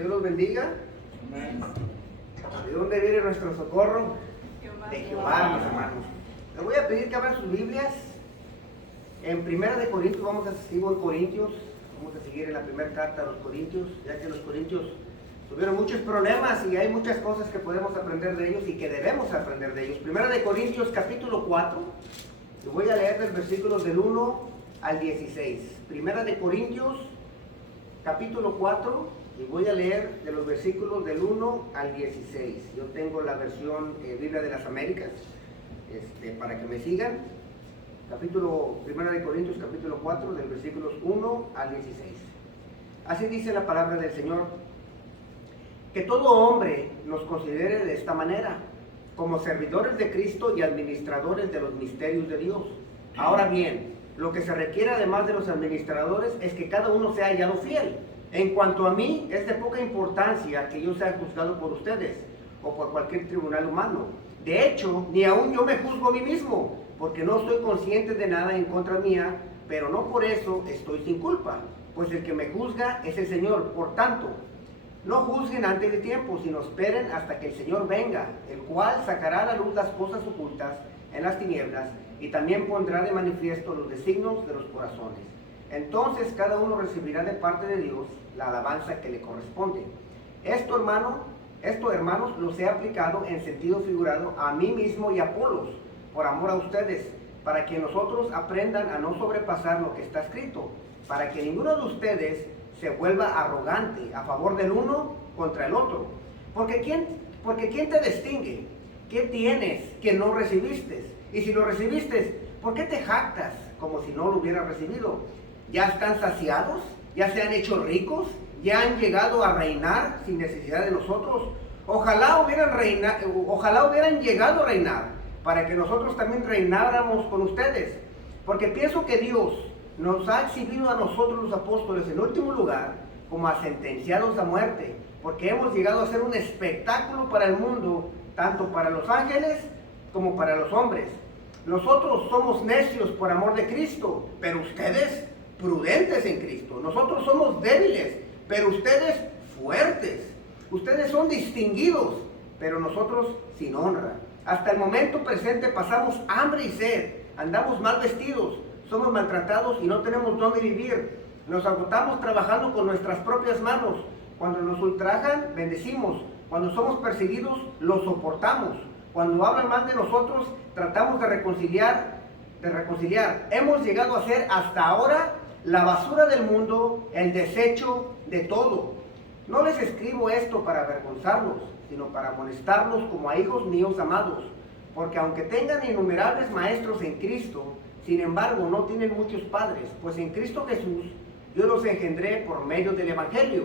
Dios los bendiga. ¿De dónde viene nuestro socorro? De Jehová, mis hermanos. Les voy a pedir que abran sus Biblias. En 1 de Corintios, vamos a seguir en Corintios. Vamos a seguir en la primera carta a los Corintios, ya que los Corintios tuvieron muchos problemas y hay muchas cosas que podemos aprender de ellos y que debemos aprender de ellos. 1 de Corintios, capítulo 4. Y voy a leer los versículos del 1 al 16. 1 de Corintios, capítulo 4, y voy a leer de los versículos del 1 al 16. Yo tengo la versión Biblia de las Américas, para que me sigan. 1 de Corintios, capítulo 4, del versículos 1 al 16. Así dice la palabra del Señor: que todo hombre nos considere de esta manera, como servidores de Cristo y administradores de los misterios de Dios. Ahora bien, lo que se requiere además de los administradores es que cada uno sea hallado fiel. En cuanto a mí, es de poca importancia que yo sea juzgado por ustedes o por cualquier tribunal humano. De hecho, ni aún yo me juzgo a mí mismo, porque no soy consciente de nada en contra mía, pero no por eso estoy sin culpa, pues el que me juzga es el Señor. Por tanto, no juzguen antes de tiempo, sino esperen hasta que el Señor venga, el cual sacará a la luz las cosas ocultas en las tinieblas y también pondrá de manifiesto los designios de los corazones. Entonces cada uno recibirá de parte de Dios la alabanza que le corresponde. Esto, hermanos, los he aplicado en sentido figurado a mí mismo y a Apolos, por amor a ustedes, para que nosotros aprendan a no sobrepasar lo que está escrito, para que ninguno de ustedes se vuelva arrogante a favor del uno contra el otro. Porque ¿quién te distingue? ¿Qué tienes que no recibiste? Y si lo recibiste, ¿por qué te jactas como si no lo hubieras recibido? ¿Ya están saciados? ¿Ya se han hecho ricos? ¿Ya han llegado a reinar sin necesidad de nosotros? Ojalá hubieran llegado a reinar, para que nosotros también reináramos con ustedes. Porque pienso que Dios nos ha exhibido a nosotros los apóstoles en último lugar como a sentenciados a muerte, porque hemos llegado a ser un espectáculo para el mundo, tanto para los ángeles como para los hombres. Nosotros somos necios por amor de Cristo, pero ustedes prudentes en Cristo. Nosotros somos débiles, pero ustedes fuertes. Ustedes son distinguidos, pero nosotros sin honra. Hasta el momento presente pasamos hambre y sed, andamos mal vestidos, somos maltratados y no tenemos dónde vivir. Nos agotamos trabajando con nuestras propias manos. Cuando nos ultrajan, bendecimos. Cuando somos perseguidos, los soportamos. Cuando hablan mal de nosotros, tratamos de reconciliar. Hemos llegado a ser hasta ahora la basura del mundo, el desecho de todo. No les escribo esto para avergonzarlos, sino para amonestarlos como a hijos míos amados. Porque aunque tengan innumerables maestros en Cristo, sin embargo no tienen muchos padres, pues en Cristo Jesús yo los engendré por medio del Evangelio.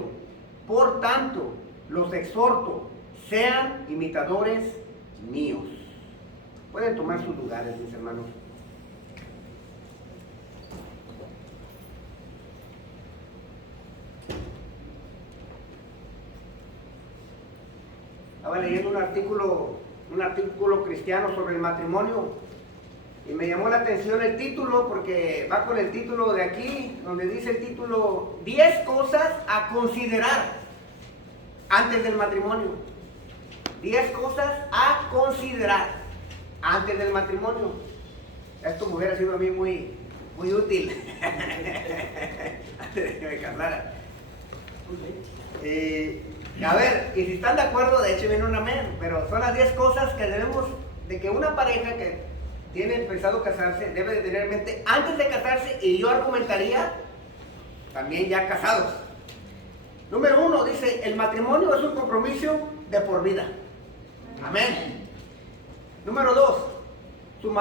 Por tanto, los exhorto, sean imitadores míos. Pueden tomar sus lugares, mis hermanos. Estaba leyendo un artículo cristiano sobre el matrimonio y me llamó la atención el título, porque va con el título de aquí, donde dice el título: 10 cosas a considerar antes del matrimonio. 10 cosas a considerar antes del matrimonio. Esto me hubiera sido a mí muy útil antes de que me casara. A ver, y si están de acuerdo, de hecho viene un amén, pero son las 10 cosas que debemos, de que una pareja que tiene pensado casarse debe de tener en mente antes de casarse, y yo argumentaría también ya casados. Número 1, dice: el matrimonio es un compromiso de por vida. Amén. Número 2, su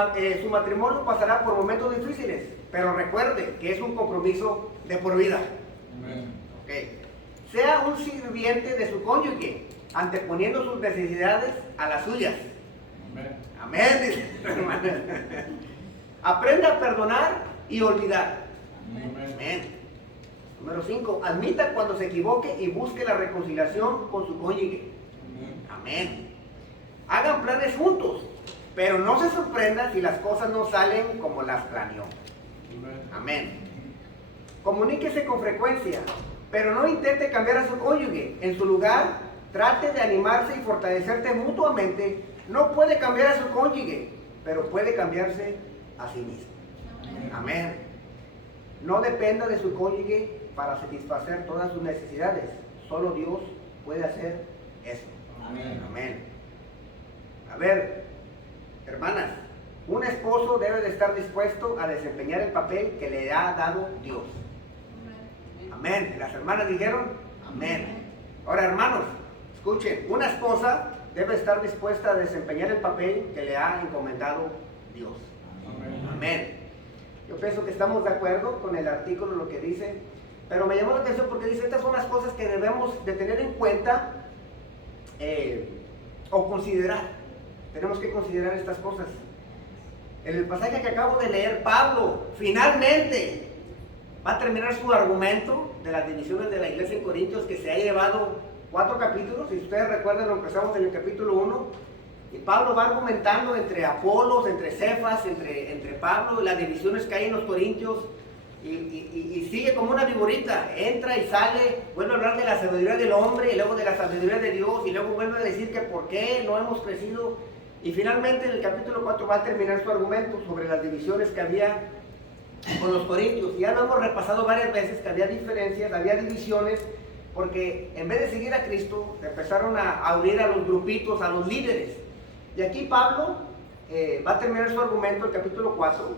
matrimonio pasará por momentos difíciles, pero recuerde que es un compromiso de por vida. Amén. Okay. Sea un sirviente de su cónyuge, anteponiendo sus necesidades a las suyas. Amén. Amén, dice la hermana. Aprenda a perdonar y olvidar. Amén. Amén. Número 5, admita cuando se equivoque y busque la reconciliación con su cónyuge. Amén. Amén. Hagan planes juntos, pero no se sorprenda si las cosas no salen como las planeó. Amén. Amén. Comuníquese con frecuencia, pero no intente cambiar a su cónyuge. En su lugar, trate de animarse y fortalecerse mutuamente. No puede cambiar a su cónyuge, pero puede cambiarse a sí mismo. Amén. No dependa de su cónyuge para satisfacer todas sus necesidades. Solo Dios puede hacer eso. Amén. Amén. A ver, hermanas, un esposo debe de estar dispuesto a desempeñar el papel que le ha dado Dios. Amén. Las hermanas dijeron, amén. Ahora, hermanos, escuchen, una esposa debe estar dispuesta a desempeñar el papel que le ha encomendado Dios. Amén. Amén. Yo pienso que estamos de acuerdo con el artículo, lo que dice, pero me llamó la atención porque dice, estas son las cosas que debemos de tener en cuenta o considerar. Tenemos que considerar estas cosas. En el pasaje que acabo de leer, Pablo finalmente va a terminar su argumento de las divisiones de la iglesia en Corintios, que se ha llevado 4 capítulos. Si ustedes recuerdan, lo empezamos en el capítulo 1, y Pablo va argumentando entre Apolos, entre Cefas, entre Pablo, las divisiones que hay en los Corintios, y sigue como una viborita, entra y sale, vuelve a hablar de la sabiduría del hombre, y luego de la sabiduría de Dios, y luego vuelve a decir que por qué no hemos crecido, y finalmente en el capítulo 4 va a terminar su argumento sobre las divisiones que había con los corintios. Ya lo hemos repasado varias veces, que había diferencias, había divisiones, porque en vez de seguir a Cristo, empezaron a unir a los grupitos, a los líderes. Y aquí Pablo va a terminar su argumento, el capítulo 4,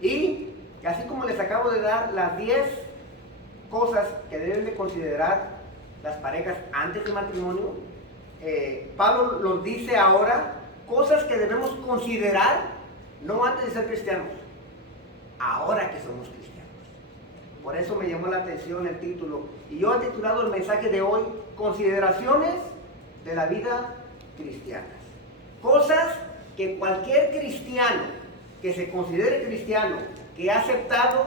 y así como les acabo de dar las 10 cosas que deben de considerar las parejas antes del matrimonio, Pablo los dice ahora, cosas que debemos considerar, no antes de ser cristianos, ahora que somos cristianos. Por eso me llamó la atención el título, y yo he titulado el mensaje de hoy, Consideraciones de la vida cristiana. Cosas que cualquier cristiano que se considere cristiano, que ha aceptado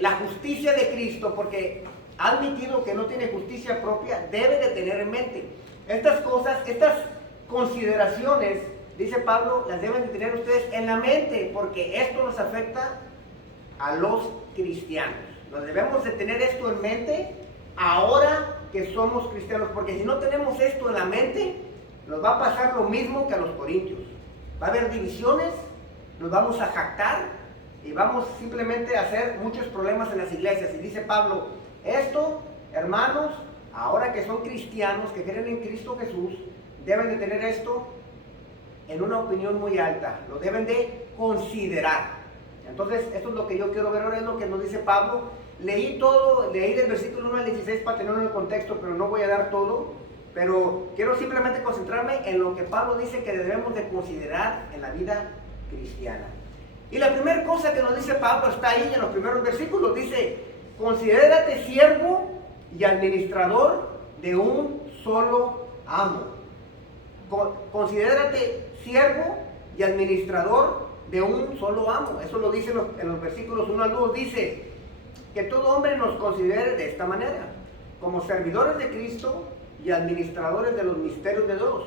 la justicia de Cristo, porque ha admitido que no tiene justicia propia, debe de tener en mente. Estas cosas, estas consideraciones, dice Pablo, las deben de tener ustedes en la mente, porque esto nos afecta a los cristianos. Nos debemos de tener esto en mente ahora que somos cristianos, porque si no tenemos esto en la mente, nos va a pasar lo mismo que a los corintios. Va a haber divisiones, nos vamos a jactar y vamos simplemente a hacer muchos problemas en las iglesias. Y dice Pablo, esto, hermanos, ahora que son cristianos, que creen en Cristo Jesús, deben de tener esto en una opinión muy alta, lo deben de considerar. Entonces, esto es lo que yo quiero ver ahora, es lo que nos dice Pablo. Leí del versículo 1 al 16 para tenerlo en el contexto, pero no voy a dar todo. Pero quiero simplemente concentrarme en lo que Pablo dice que debemos de considerar en la vida cristiana. Y la primera cosa que nos dice Pablo está ahí en los primeros versículos. Dice, considérate siervo y administrador de un solo amo. Considérate siervo y administrador de un solo amo. Eso lo dice en los versículos 1 al 2. Dice que todo hombre nos considere de esta manera, como servidores de Cristo y administradores de los misterios de Dios.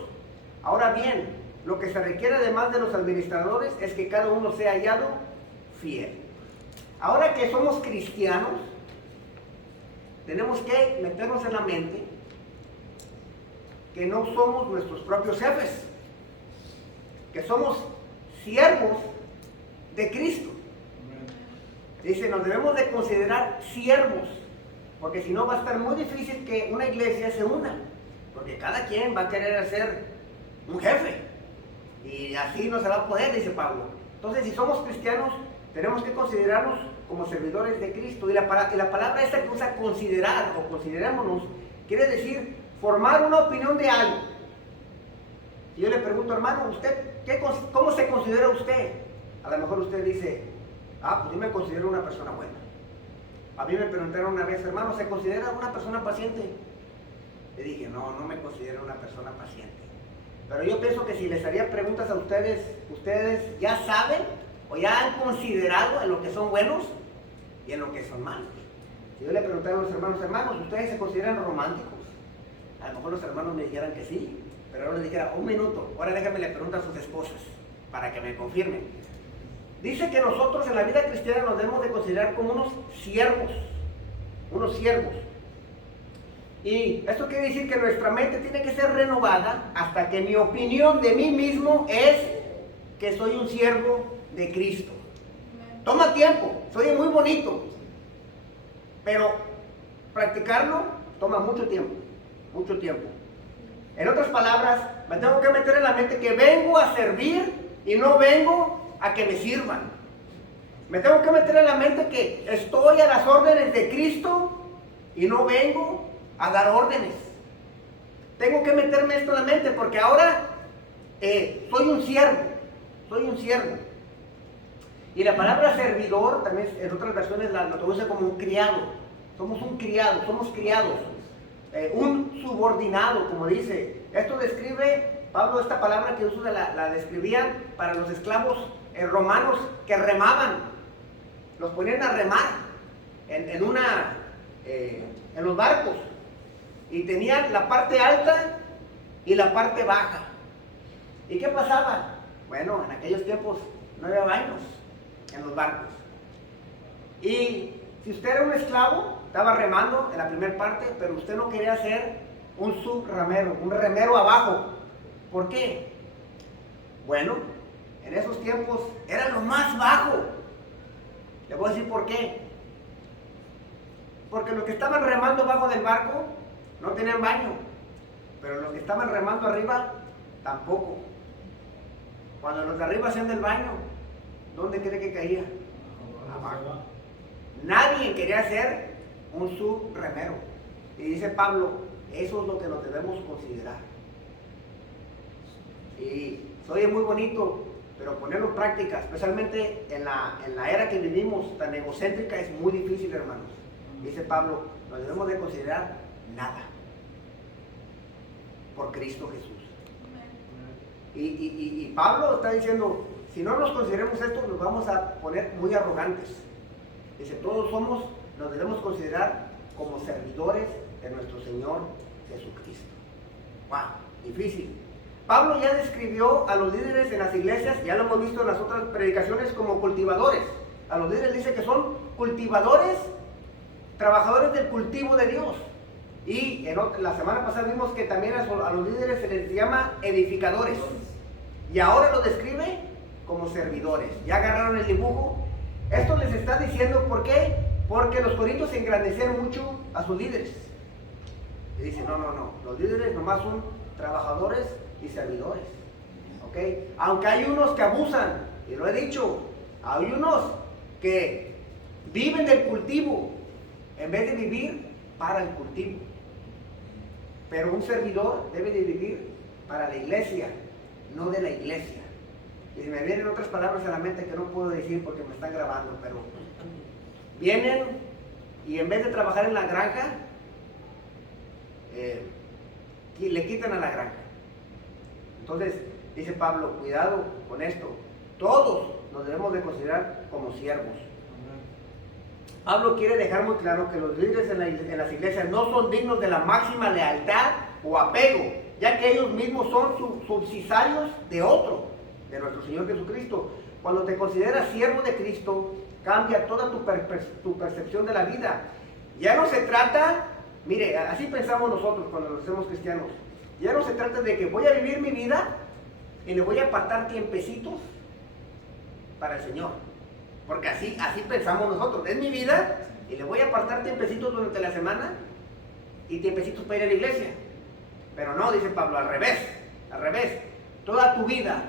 Ahora bien, lo que se requiere además de los administradores es que cada uno sea hallado fiel. Ahora que somos cristianos, tenemos que meternos en la mente que no somos nuestros propios jefes, que somos siervos de Cristo. Dice, nos debemos de considerar siervos, porque si no va a estar muy difícil que una iglesia se una, porque cada quien va a querer ser un jefe, y así no se va a poder, dice Pablo. Entonces, si somos cristianos, tenemos que considerarnos como servidores de Cristo, y la palabra esta que usa considerar, o considerémonos, quiere decir formar una opinión de algo. Y yo le pregunto, hermano, ¿usted cómo se considera usted? A lo mejor usted dice, pues yo me considero una persona buena. A mí me preguntaron una vez, hermano, ¿se considera una persona paciente? Le dije, no me considero una persona paciente. Pero yo pienso que si les haría preguntas a ustedes, ustedes ya saben o ya han considerado en lo que son buenos y en lo que son malos. Si yo le preguntara a los hermanos, ¿ustedes se consideran románticos? A lo mejor los hermanos me dijeran que sí, pero ahora les dijera, un minuto, ahora déjame le pregunto a sus esposas para que me confirmen. Dice que nosotros en la vida cristiana nos debemos de considerar como unos siervos. unos siervos. Y esto quiere decir que nuestra mente tiene que ser renovada hasta que mi opinión de mí mismo es que soy un siervo de Cristo. Toma tiempo, soy muy bonito, pero practicarlo toma mucho tiempo, mucho tiempo. En otras palabras, me tengo que meter en la mente que vengo a servir y no vengo a que me sirvan. Me tengo que meter en la mente que estoy a las órdenes de Cristo y no vengo a dar órdenes. Tengo que meterme esto en la mente porque ahora soy un siervo. Y la palabra servidor, también en otras versiones la traduce como un criado. Somos un criado, somos criados. Un subordinado, como dice. Esto describe, Pablo, esta palabra que usa la describían para los esclavos romanos que remaban. Los ponían a remar en los barcos. Y tenían la parte alta y la parte baja. ¿Y qué pasaba? Bueno, en aquellos tiempos no había baños en los barcos. Y si usted era un esclavo, estaba remando en la primera parte, pero usted no quería ser un subramero, un remero abajo. ¿Por qué? Bueno, en esos tiempos era lo más bajo. Le voy a decir por qué. Porque los que estaban remando abajo del barco no tenían baño, pero los que estaban remando arriba tampoco. Cuando los de arriba hacían del baño, ¿dónde cree que caía? Abajo. Nadie quería ser un subremero. Y dice Pablo, eso es lo que nos debemos considerar. Y oye muy bonito, pero ponerlo en práctica, especialmente en la era que vivimos tan egocéntrica, es muy difícil, hermanos. Dice Pablo, nos debemos de considerar nada por Cristo Jesús. Y Pablo está diciendo, si no nos consideremos esto, nos vamos a poner muy arrogantes. Dice, todos nos debemos considerar como servidores de nuestro Señor Jesucristo. ¡Wow! Difícil. Pablo ya describió a los líderes en las iglesias, ya lo hemos visto en las otras predicaciones, como cultivadores. A los líderes dice que son cultivadores, trabajadores del cultivo de Dios. Y la semana pasada vimos que también a los líderes se les llama edificadores. Y ahora lo describe como servidores. Ya agarraron el dibujo. Esto les está diciendo, ¿por qué? Porque los corintios se engrandecieron mucho a sus líderes. Y dicen, no, los líderes nomás son trabajadores y servidores. ¿Ok? Aunque hay unos que abusan, y lo he dicho, hay unos que viven del cultivo en vez de vivir para el cultivo. Pero un servidor debe de vivir para la iglesia, no de la iglesia. Y me vienen otras palabras a la mente que no puedo decir porque me están grabando, pero vienen y en vez de trabajar en la granja, le quitan a la granja. Entonces, dice Pablo, cuidado con esto. Todos nos debemos de considerar como siervos. Pablo quiere dejar muy claro que los líderes en las iglesias no son dignos de la máxima lealtad o apego, ya que ellos mismos son subsidiarios de otro, de nuestro Señor Jesucristo. Cuando te consideras siervo de Cristo, cambia toda tu percepción de la vida. Ya no se trata, mire, así pensamos nosotros cuando nos hacemos cristianos, ya no se trata de que voy a vivir mi vida y le voy a apartar tiempecitos para el Señor. Porque así pensamos nosotros. Es mi vida y le voy a apartar tiempecitos durante la semana y tiempecitos para ir a la iglesia. Pero no, dice Pablo, al revés. Toda tu vida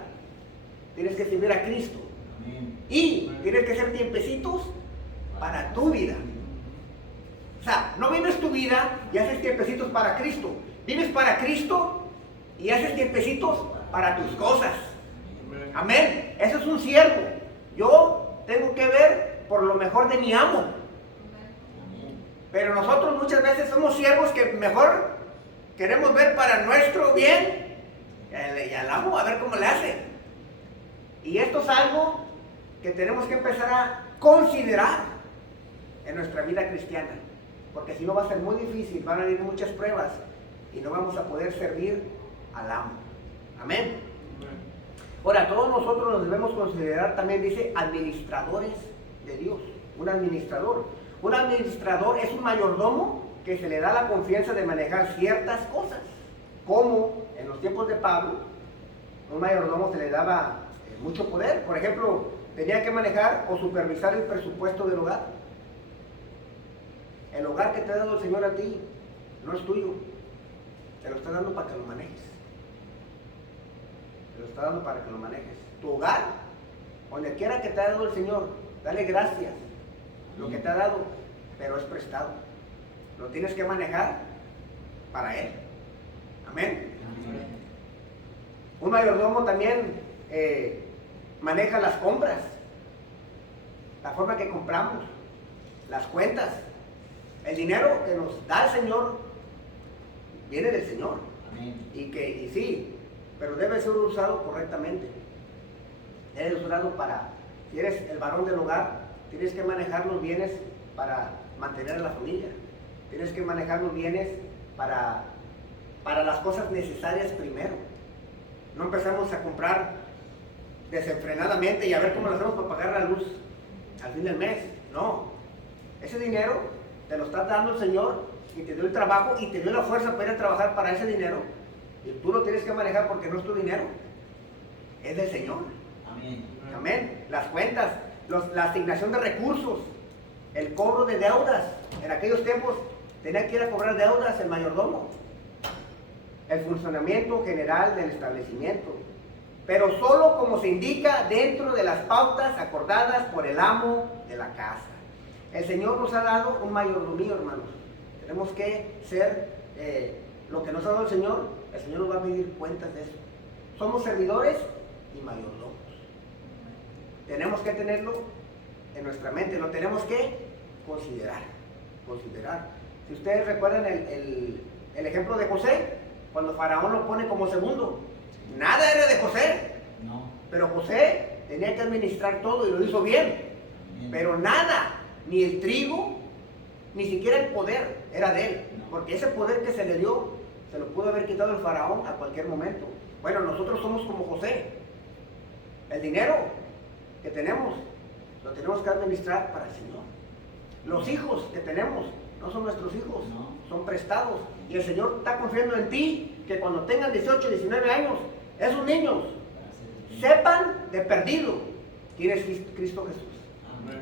tienes que servir a Cristo. Y tienes que hacer tiempecitos para tu vida. O sea, no vives tu vida y haces tiempecitos para Cristo. Vives para Cristo y haces tiempecitos para tus cosas. Amén. Eso es un siervo. Yo tengo que ver por lo mejor de mi amo. Pero nosotros muchas veces somos siervos que mejor queremos ver para nuestro bien y al amo a ver cómo le hace. Y esto es algo que tenemos que empezar a considerar en nuestra vida cristiana. Porque si no va a ser muy difícil, van a venir muchas pruebas y no vamos a poder servir al amo. Amén. Ahora, todos nosotros nos debemos considerar también, dice, administradores de Dios. Un administrador. Un administrador es un mayordomo que se le da la confianza de manejar ciertas cosas, como en los tiempos de Pablo, un mayordomo se le daba mucho poder. Por ejemplo, tenía que manejar o supervisar el presupuesto del hogar. El hogar que te ha dado el Señor a ti no es tuyo, te lo está dando para que lo manejes. Te lo está dando para que lo manejes. Tu hogar, donde quiera que te ha dado el Señor, dale gracias, lo que te ha dado, pero es prestado. Lo tienes que manejar para Él. Amén. Amén. Un mayordomo también maneja las compras, la forma que compramos, las cuentas. El dinero que nos da el Señor viene del Señor. Amén. Y sí, pero debe ser usado correctamente. Debe ser usado para, si eres el varón del hogar, tienes que manejar los bienes para mantener a la familia. Tienes que manejar los bienes para las cosas necesarias primero. No empezamos a comprar desenfrenadamente y a ver cómo lo hacemos para pagar la luz al fin del mes. No, ese dinero te lo está dando el Señor y te dio el trabajo y te dio la fuerza para ir a trabajar para ese dinero, y tú lo tienes que manejar porque no es tu dinero, es del Señor. Amén. Amén. Las cuentas, la asignación de recursos, el cobro de deudas. En aquellos tiempos tenía que ir a cobrar deudas el mayordomo. El funcionamiento general del establecimiento, pero solo como se indica dentro de las pautas acordadas por el amo de la casa. El Señor nos ha dado un mayordomío, hermanos. Tenemos que ser lo que nos ha dado el Señor nos va a pedir cuentas de eso. Somos servidores y mayordomos. Tenemos que tenerlo en nuestra mente, lo tenemos que considerar. Si ustedes recuerdan el ejemplo de José, cuando Faraón lo pone como segundo, nada era de José, no. Pero José tenía que administrar todo y lo hizo bien. Pero nada, ni el trigo, ni siquiera el poder era de él, porque ese poder que se le dio, se lo pudo haber quitado el Faraón a cualquier momento. Bueno, nosotros somos como José. El dinero que tenemos, lo tenemos que administrar para el Señor. Los hijos que tenemos, no son nuestros hijos, son prestados. Y el Señor está confiando en ti, que cuando tengan 18, 19 años, esos niños sepan de perdido quién es Cristo Jesús. Amén.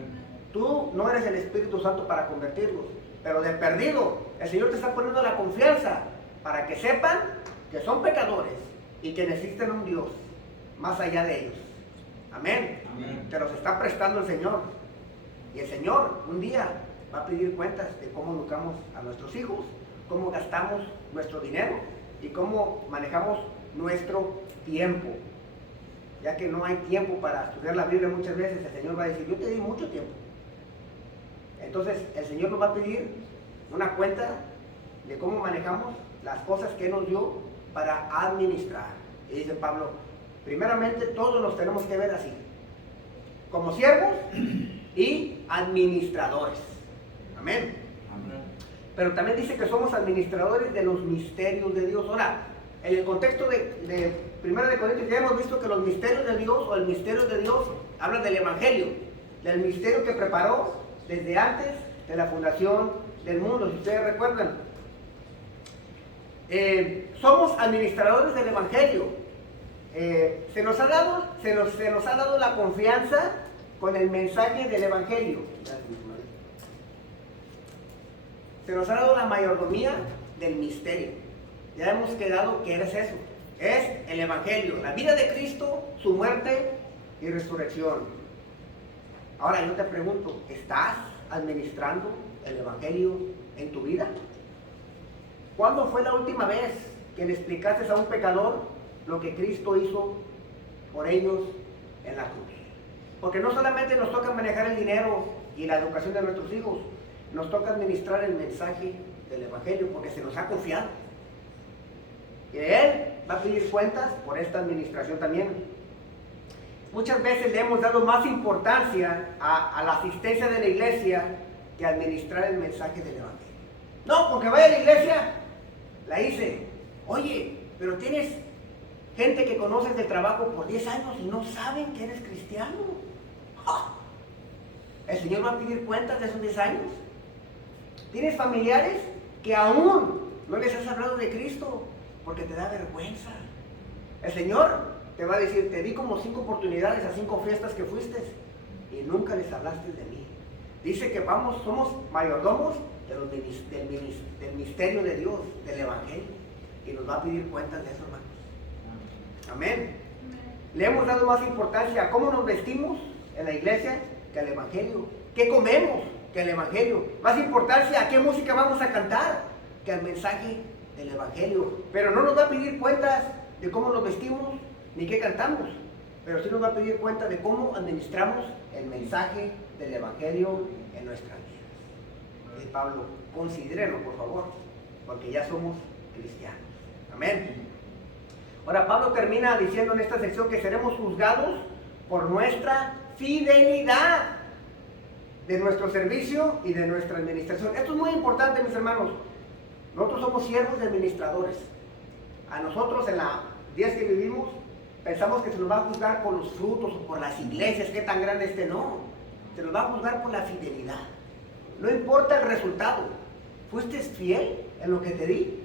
Tú no eres el Espíritu Santo para convertirlos, pero de perdido, el Señor te está poniendo la confianza para que sepan que son pecadores y que necesitan un Dios más allá de ellos. Amén. Amén. Te los está prestando el Señor. Y el Señor un día va a pedir cuentas de cómo educamos a nuestros hijos, cómo gastamos nuestro dinero y cómo manejamos nuestro tiempo. Ya que no hay tiempo para estudiar la Biblia muchas veces, el Señor va a decir, yo te di mucho tiempo. Entonces el Señor nos va a pedir una cuenta de cómo manejamos las cosas que Él nos dio para administrar. Y dice Pablo, primeramente todos nos tenemos que ver así, como siervos y administradores. Amén. Amén. Pero también dice que somos administradores de los misterios de Dios. Ahora, en el contexto de 1 de Corintios ya hemos visto que los misterios de Dios o el misterio de Dios hablan del Evangelio, del misterio que preparó desde antes de la fundación del mundo. Si ustedes recuerdan, somos administradores del Evangelio. Se nos ha dado la confianza con el mensaje del Evangelio. Se nos ha dado la mayordomía del misterio. Ya hemos quedado que es eso. Es el Evangelio, la vida de Cristo, su muerte y resurrección. Ahora yo te pregunto, ¿estás administrando el Evangelio en tu vida? ¿Cuándo fue la última vez que le explicaste a un pecador lo que Cristo hizo por ellos en la cruz? Porque no solamente nos toca manejar el dinero y la educación de nuestros hijos, nos toca administrar el mensaje del Evangelio, porque se nos ha confiado. Y Él va a pedir cuentas por esta administración también. Muchas veces le hemos dado más importancia a la asistencia de la iglesia que a administrar el mensaje del Evangelio. No, porque vaya a la iglesia, la hice. Oye, pero tienes gente que conoces de trabajo por 10 años y no saben que eres cristiano. ¡Oh! El Señor va a pedir cuentas de esos 10 años. Tienes familiares que aún no les has hablado de Cristo porque te da vergüenza. El Señor te va a decir, te di como 5 oportunidades a 5 fiestas que fuiste y nunca les hablaste de mí. Dice que somos mayordomos del misterio de Dios, del Evangelio, y nos va a pedir cuentas de eso, hermanos. Amén. Le hemos dado más importancia a cómo nos vestimos en la iglesia que al Evangelio. ¿Qué comemos que al Evangelio? Más importancia a qué música vamos a cantar que al mensaje del Evangelio. Pero no nos va a pedir cuentas de cómo nos vestimos ni qué cantamos, pero sí nos va a pedir cuenta de cómo administramos el mensaje del Evangelio en nuestras vidas. Y Pablo, considérenlo por favor, porque ya somos cristianos. Amén. Ahora Pablo termina diciendo en esta sección que seremos juzgados por nuestra fidelidad de nuestro servicio y de nuestra administración. Esto es muy importante, mis hermanos. Nosotros somos siervos de administradores. A nosotros en los días que vivimos pensamos que se nos va a juzgar por los frutos o por las iglesias, qué tan grande esté. No, se nos va a juzgar por la fidelidad. No importa el resultado. ¿Fuiste fiel en lo que te di?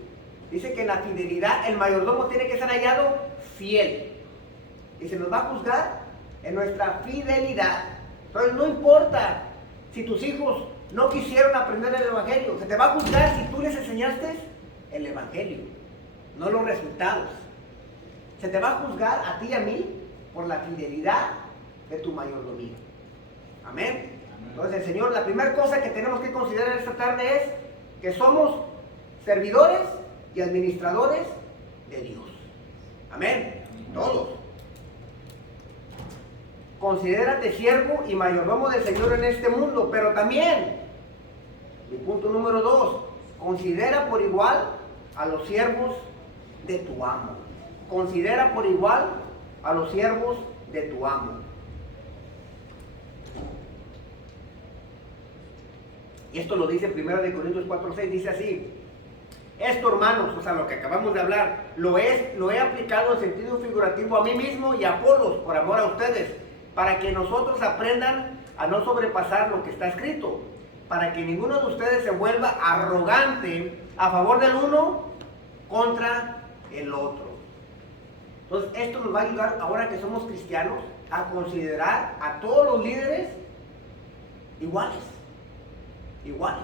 Dice que en la fidelidad el mayordomo tiene que ser hallado fiel. Y se nos va a juzgar en nuestra fidelidad. Entonces no importa si tus hijos no quisieron aprender el Evangelio. Se te va a juzgar si tú les enseñaste el Evangelio, no los resultados. Se te va a juzgar a ti y a mí por la fidelidad de tu mayordomía. Amén. Entonces el Señor, la primera cosa que tenemos que considerar esta tarde es que somos servidores y administradores de Dios. Amén. Todos. Considérate siervo y mayordomo del Señor en este mundo, pero también, mi punto número 2, considera por igual a los siervos de tu amo. Considera por igual a los siervos de tu amo. Y esto lo dice 1 Corintios 4:6, dice así: esto, hermanos, o sea, lo que acabamos de hablar, lo he aplicado en sentido figurativo a mí mismo y a Apolos, por amor a ustedes, para que nosotros aprendan a no sobrepasar lo que está escrito, para que ninguno de ustedes se vuelva arrogante a favor del uno contra el otro. Entonces, esto nos va a ayudar, ahora que somos cristianos, a considerar a todos los líderes iguales. Iguales.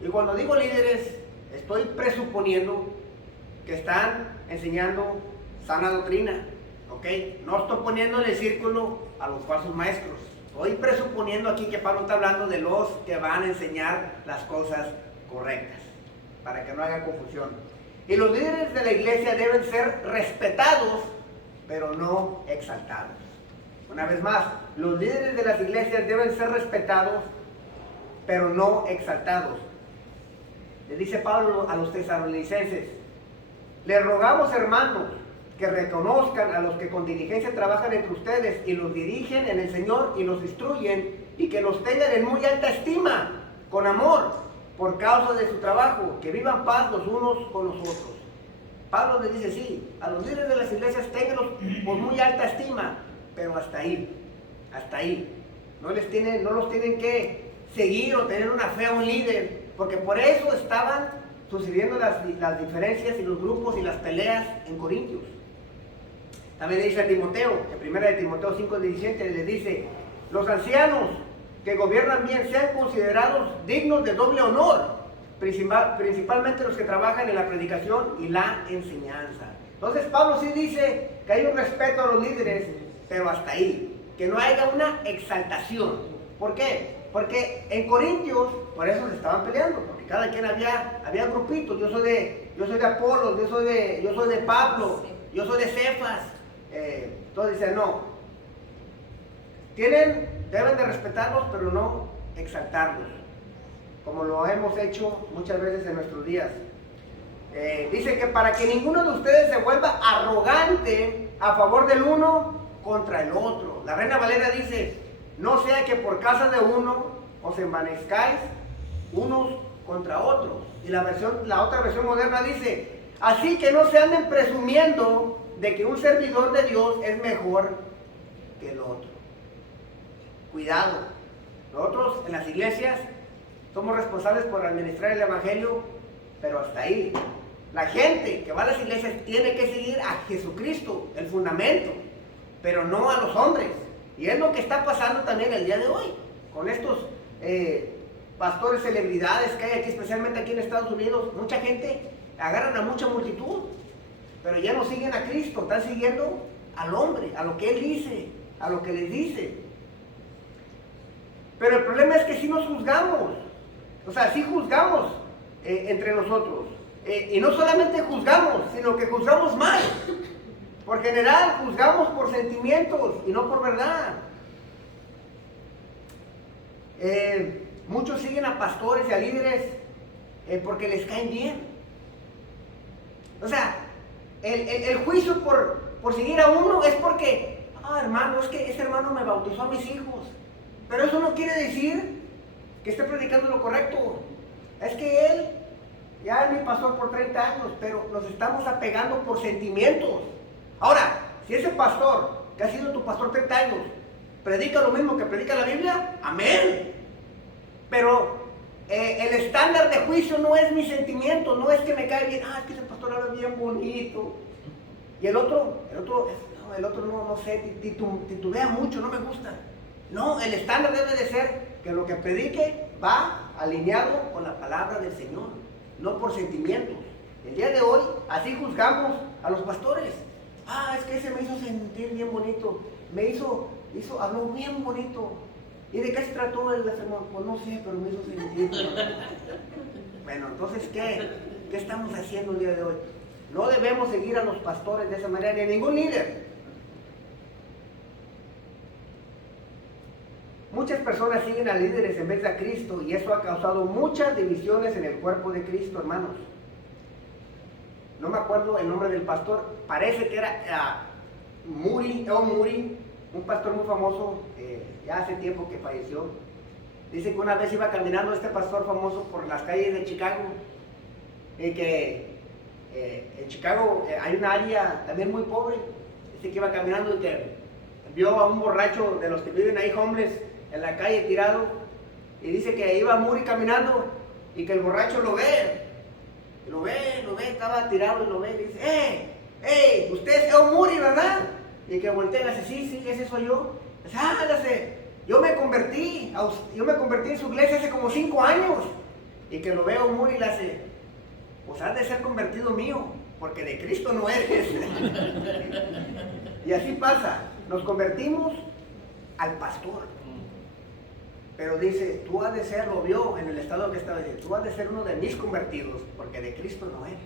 Y cuando digo líderes, estoy presuponiendo que están enseñando sana doctrina, ¿ok? No estoy poniendo en el círculo a los falsos maestros. Estoy presuponiendo aquí que Pablo está hablando de los que van a enseñar las cosas correctas, para que no haya confusión. Y los líderes de la iglesia deben ser respetados, pero no exaltados. Una vez más, los líderes de las iglesias deben ser respetados, pero no exaltados. Le dice Pablo a los tesalonicenses: les rogamos, hermanos, que reconozcan a los que con diligencia trabajan entre ustedes y los dirigen en el Señor y los instruyen, y que los tengan en muy alta estima, con amor, por causa de su trabajo, que vivan paz los unos con los otros. Pablo les dice, sí, a los líderes de las iglesias ténganlos por muy alta estima, pero hasta ahí, hasta ahí. No los tienen que seguir o tener una fe a un líder, porque por eso estaban sucediendo las diferencias y los grupos y las peleas en Corintios. También le dice a Timoteo, en 1 Timoteo 5:17, le dice: los ancianos que gobiernan bien sean considerados dignos de doble honor, principalmente los que trabajan en la predicación y la enseñanza. Entonces Pablo sí dice que hay un respeto a los líderes, pero hasta ahí, que no haya una exaltación. ¿Por qué? Porque en Corintios, por eso se estaban peleando, porque cada quien había grupitos. Yo soy de Apolos, yo soy de Pablo, yo soy de Cefas. Entonces dicen, no, deben de respetarlos, pero no exaltarlos, como lo hemos hecho muchas veces en nuestros días. Dice que para que ninguno de ustedes se vuelva arrogante a favor del uno contra el otro. La Reina Valera dice: no sea que por causa de uno os envanezcáis unos contra otros. Y la otra versión moderna dice: así que no se anden presumiendo de que un servidor de Dios es mejor que el otro. Cuidado. Nosotros en las iglesias somos responsables por administrar el evangelio, pero hasta ahí. La gente que va a las iglesias tiene que seguir a Jesucristo, el fundamento, pero no a los hombres. Y es lo que está pasando también el día de hoy, con estos pastores, celebridades que hay aquí, especialmente aquí en Estados Unidos. Mucha gente agarran a mucha multitud, pero ya no siguen a Cristo, están siguiendo al hombre, a lo que Él dice, a lo que les dice. Pero el problema es que si nos juzgamos, o sea, si juzgamos entre nosotros. Y no solamente juzgamos, sino que juzgamos mal. Por general, juzgamos por sentimientos y no por verdad. Muchos siguen a pastores y a líderes porque les caen bien. O sea, el juicio por seguir a uno es porque, hermano, es que ese hermano me bautizó a mis hijos. Pero eso no quiere decir que esté predicando lo correcto. Es que él ya es mi pastor por 30 años, pero nos estamos apegando por sentimientos. Ahora, si ese pastor, que ha sido tu pastor 30 años, predica lo mismo que predica la Biblia, amén. Pero el estándar de juicio no es mi sentimiento, no es que me cae bien, es que ese pastor habla bien bonito. Y el otro no sé, titubea mucho, no me gusta. No, el estándar debe de ser que lo que predique va alineado con la palabra del Señor, no por sentimientos. El día de hoy, así juzgamos a los pastores. Es que ese me hizo sentir bien bonito, habló bien bonito. ¿Y de qué se trató el sermón? Pues no sé, pero me hizo sentir. Bueno, entonces, ¿qué estamos haciendo el día de hoy? No debemos seguir a los pastores de esa manera, ni a ningún líder. Muchas personas siguen a líderes en vez de a Cristo, y eso ha causado muchas divisiones en el cuerpo de Cristo, hermanos. No me acuerdo el nombre del pastor, parece que era Moody, un pastor muy famoso, ya hace tiempo que falleció. Dice que una vez iba caminando este pastor famoso por las calles de Chicago, y que en Chicago hay un área también muy pobre. Dice que iba caminando y que vio a un borracho de los que viven ahí, homeless, en la calle tirado, y dice que iba Moody caminando y que el borracho lo ve, estaba tirado y lo ve, y dice, usted es Moody, ¿verdad? Y que voltea y dice, sí, ese soy yo. Dice, yo me convertí en su iglesia hace como 5 años, y que lo veo Moody y le hace, pues has de ser convertido mío, porque de Cristo no eres. Y así pasa, nos convertimos al pastor. Pero dice, tú has de ser, lo vio en el estado que estaba diciendo, tú has de ser uno de mis convertidos, porque de Cristo no eres.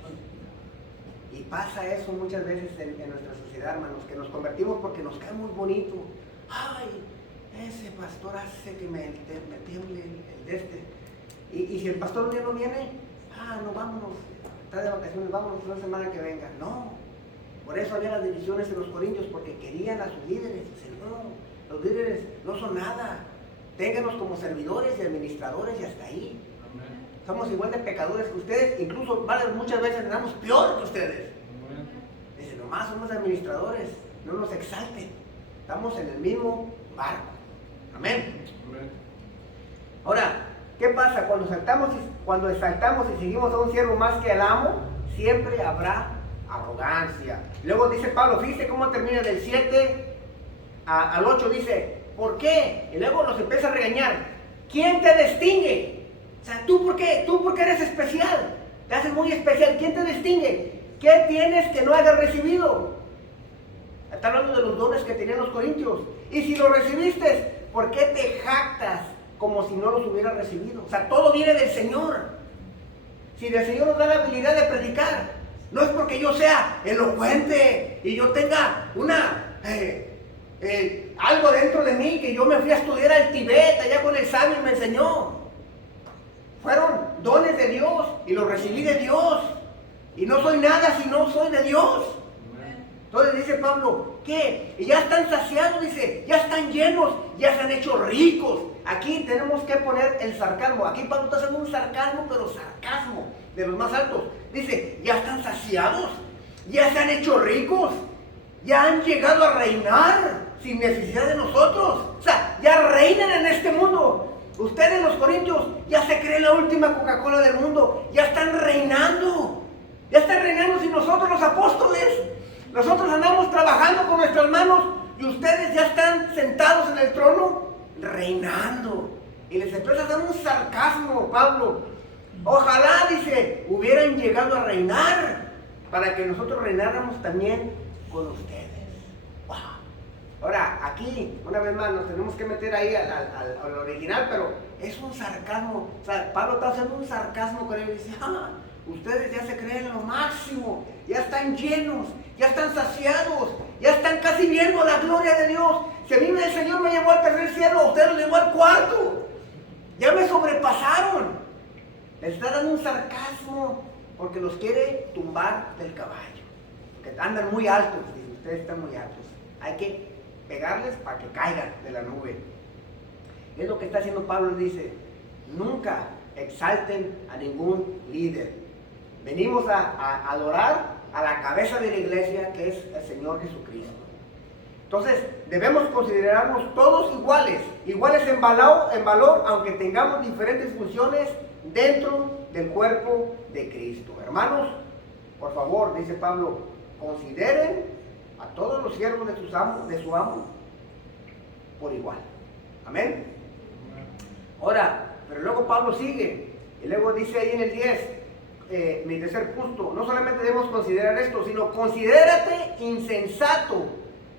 Y pasa eso muchas veces en nuestra sociedad, hermanos, que nos convertimos porque nos cae muy bonito. Ese pastor hace que me tiemble el de este. Y si el pastor un día no viene, no, vámonos, está de vacaciones, vámonos una semana que venga. No, por eso había las divisiones en los corintios, porque querían a sus líderes. Dicen, no, los líderes no son nada. Ténganos como servidores y administradores y hasta ahí. Amén. Somos igual de pecadores que ustedes, incluso muchas veces andamos peor que ustedes. Dicen, nomás somos administradores, no nos exalten. Estamos en el mismo barco. Amén. Amén. Ahora, ¿qué pasa? Cuando exaltamos y seguimos a un siervo más que al amo, siempre habrá arrogancia. Luego dice Pablo, fíjate cómo termina del 7 al 8, dice, ¿por qué? Y luego los empieza a regañar. ¿Quién te distingue? O sea, ¿tú por qué? ¿Tú por qué eres especial? Te haces muy especial. ¿Quién te distingue? ¿Qué tienes que no hayas recibido? Está hablando de los dones que tenían los corintios. Y si los recibiste, ¿por qué te jactas como si no los hubieras recibido? O sea, todo viene del Señor. Si el Señor nos da la habilidad de predicar, no es porque yo sea elocuente y yo tenga algo dentro de mí, que yo me fui a estudiar al Tibet, allá con el sabio y me enseñó. Fueron dones de Dios y los recibí de Dios. Y no soy nada si no soy de Dios. Entonces dice Pablo, ¿qué? Y ya están saciados, dice, ya están llenos, ya se han hecho ricos. Aquí tenemos que poner el sarcasmo. Aquí Pablo está haciendo un sarcasmo, pero sarcasmo de los más altos. Dice, ya están saciados, ya se han hecho ricos, ya han llegado a reinar sin necesidad de nosotros. O sea, ya reinan en este mundo. Ustedes los corintios ya se creen la última Coca-Cola del mundo, ya están reinando. Ya están reinando sin nosotros los apóstoles. Nosotros andamos trabajando con nuestras manos y ustedes ya están sentados en el trono reinando. Y les empieza a dar un sarcasmo, Pablo. Ojalá, dice, hubieran llegado a reinar para que nosotros reináramos también con ustedes. Wow. Ahora, aquí, una vez más, nos tenemos que meter ahí al original, pero es un sarcasmo. O sea, Pablo está haciendo un sarcasmo con él y dice, ustedes ya se creen lo máximo, ya están llenos, ya están saciados, ya están casi viendo la gloria de Dios. Si a mí el Señor me llevó al tercer cielo, a ustedes los llevó al cuarto. Ya me sobrepasaron. Les está dando un sarcasmo porque los quiere tumbar del caballo. Porque andan muy altos, y ustedes están muy altos. Hay que pegarles para que caigan de la nube. Es lo que está haciendo Pablo, dice, nunca exalten a ningún líder. Venimos a adorar a la cabeza de la iglesia, que es el Señor Jesucristo. Entonces, debemos considerarnos todos iguales en valor, aunque tengamos diferentes funciones dentro del cuerpo de Cristo. Hermanos, por favor, dice Pablo, consideren a todos los siervos de su amo por igual. Amén. Ahora, pero luego Pablo sigue, y luego dice ahí en el 10, mi tercer punto, no solamente debemos considerar esto, sino considérate insensato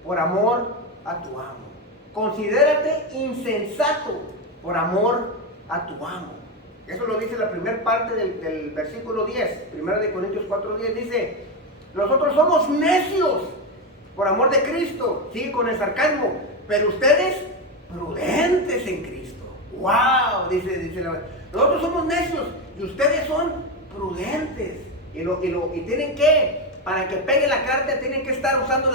por amor a tu amo. Considérate insensato por amor a tu amo. Eso lo dice la primera parte del versículo 10, 1 de Corintios 4:10, dice, nosotros somos necios por amor de Cristo, sigue con el sarcasmo, pero ustedes prudentes en Cristo. ¡Wow! Dice nosotros somos necios y ustedes son prudentes. Y tienen que, para que pegue la carta, tienen que estar usando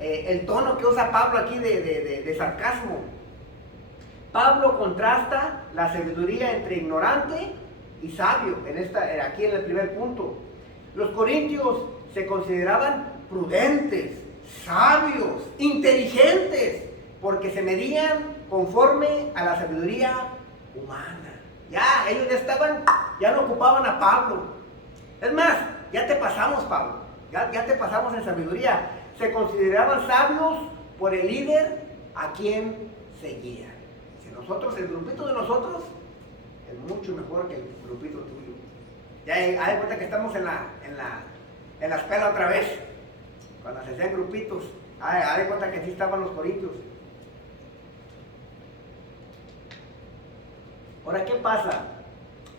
el tono que usa Pablo aquí de sarcasmo. Pablo contrasta la sabiduría entre ignorante y sabio, aquí en el primer punto. Los corintios se consideraban prudentes, sabios, inteligentes, porque se medían conforme a la sabiduría humana. Ya, ellos ya no ocupaban a Pablo. Es más, ya te pasamos, Pablo, ya te pasamos en sabiduría. Se consideraban sabios por el líder a quien seguían. Si nosotros, el grupito de nosotros, es mucho mejor que el grupito tuyo. Ya hay cuenta que estamos en la escuela otra vez, cuando se hacían grupitos, hay cuenta que sí estaban los corintios. Ahora, ¿qué pasa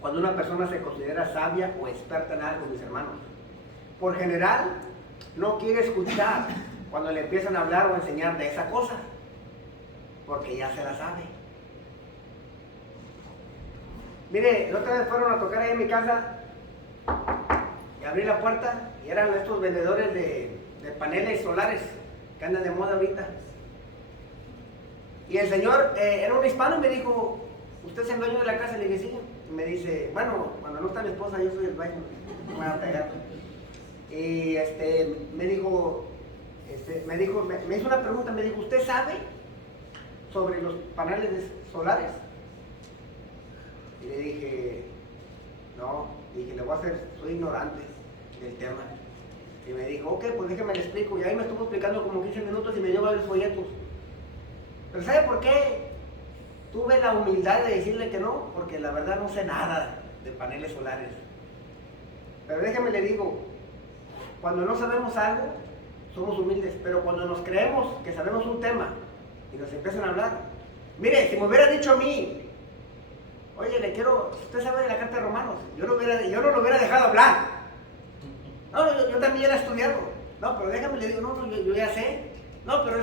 cuando una persona se considera sabia o experta en algo, mis hermanos? Por general, no quiere escuchar cuando le empiezan a hablar o a enseñar de esa cosa, porque ya se la sabe. Mire, la otra vez fueron a tocar ahí en mi casa y abrí la puerta y eran estos vendedores de paneles solares que andan de moda ahorita. Y el señor era un hispano y me dijo, ¿usted es el dueño de la casa? Le dije, sí. Y me dice, bueno, cuando no está mi esposa, yo soy el dueño. Me voy a pegar. Y me hizo una pregunta, me dijo, ¿usted sabe sobre los paneles solares? Y le dije, no. Dije, le voy a hacer, soy ignorante del tema. Y me dijo, ok, pues déjeme le explico. Y ahí me estuvo explicando como 15 minutos y me dio varios folletos. Pero ¿sabe por qué tuve la humildad de decirle que no? Porque la verdad no sé nada de paneles solares. Pero déjeme le digo, cuando no sabemos algo, somos humildes. Pero cuando nos creemos que sabemos un tema y nos empiezan a hablar, mire, si me hubiera dicho a mí, oye, usted sabe de la carta de Romanos, yo no lo hubiera dejado hablar. No, yo también ya la he estudiado. No, pero déjame le digo, no, yo ya sé. No, pero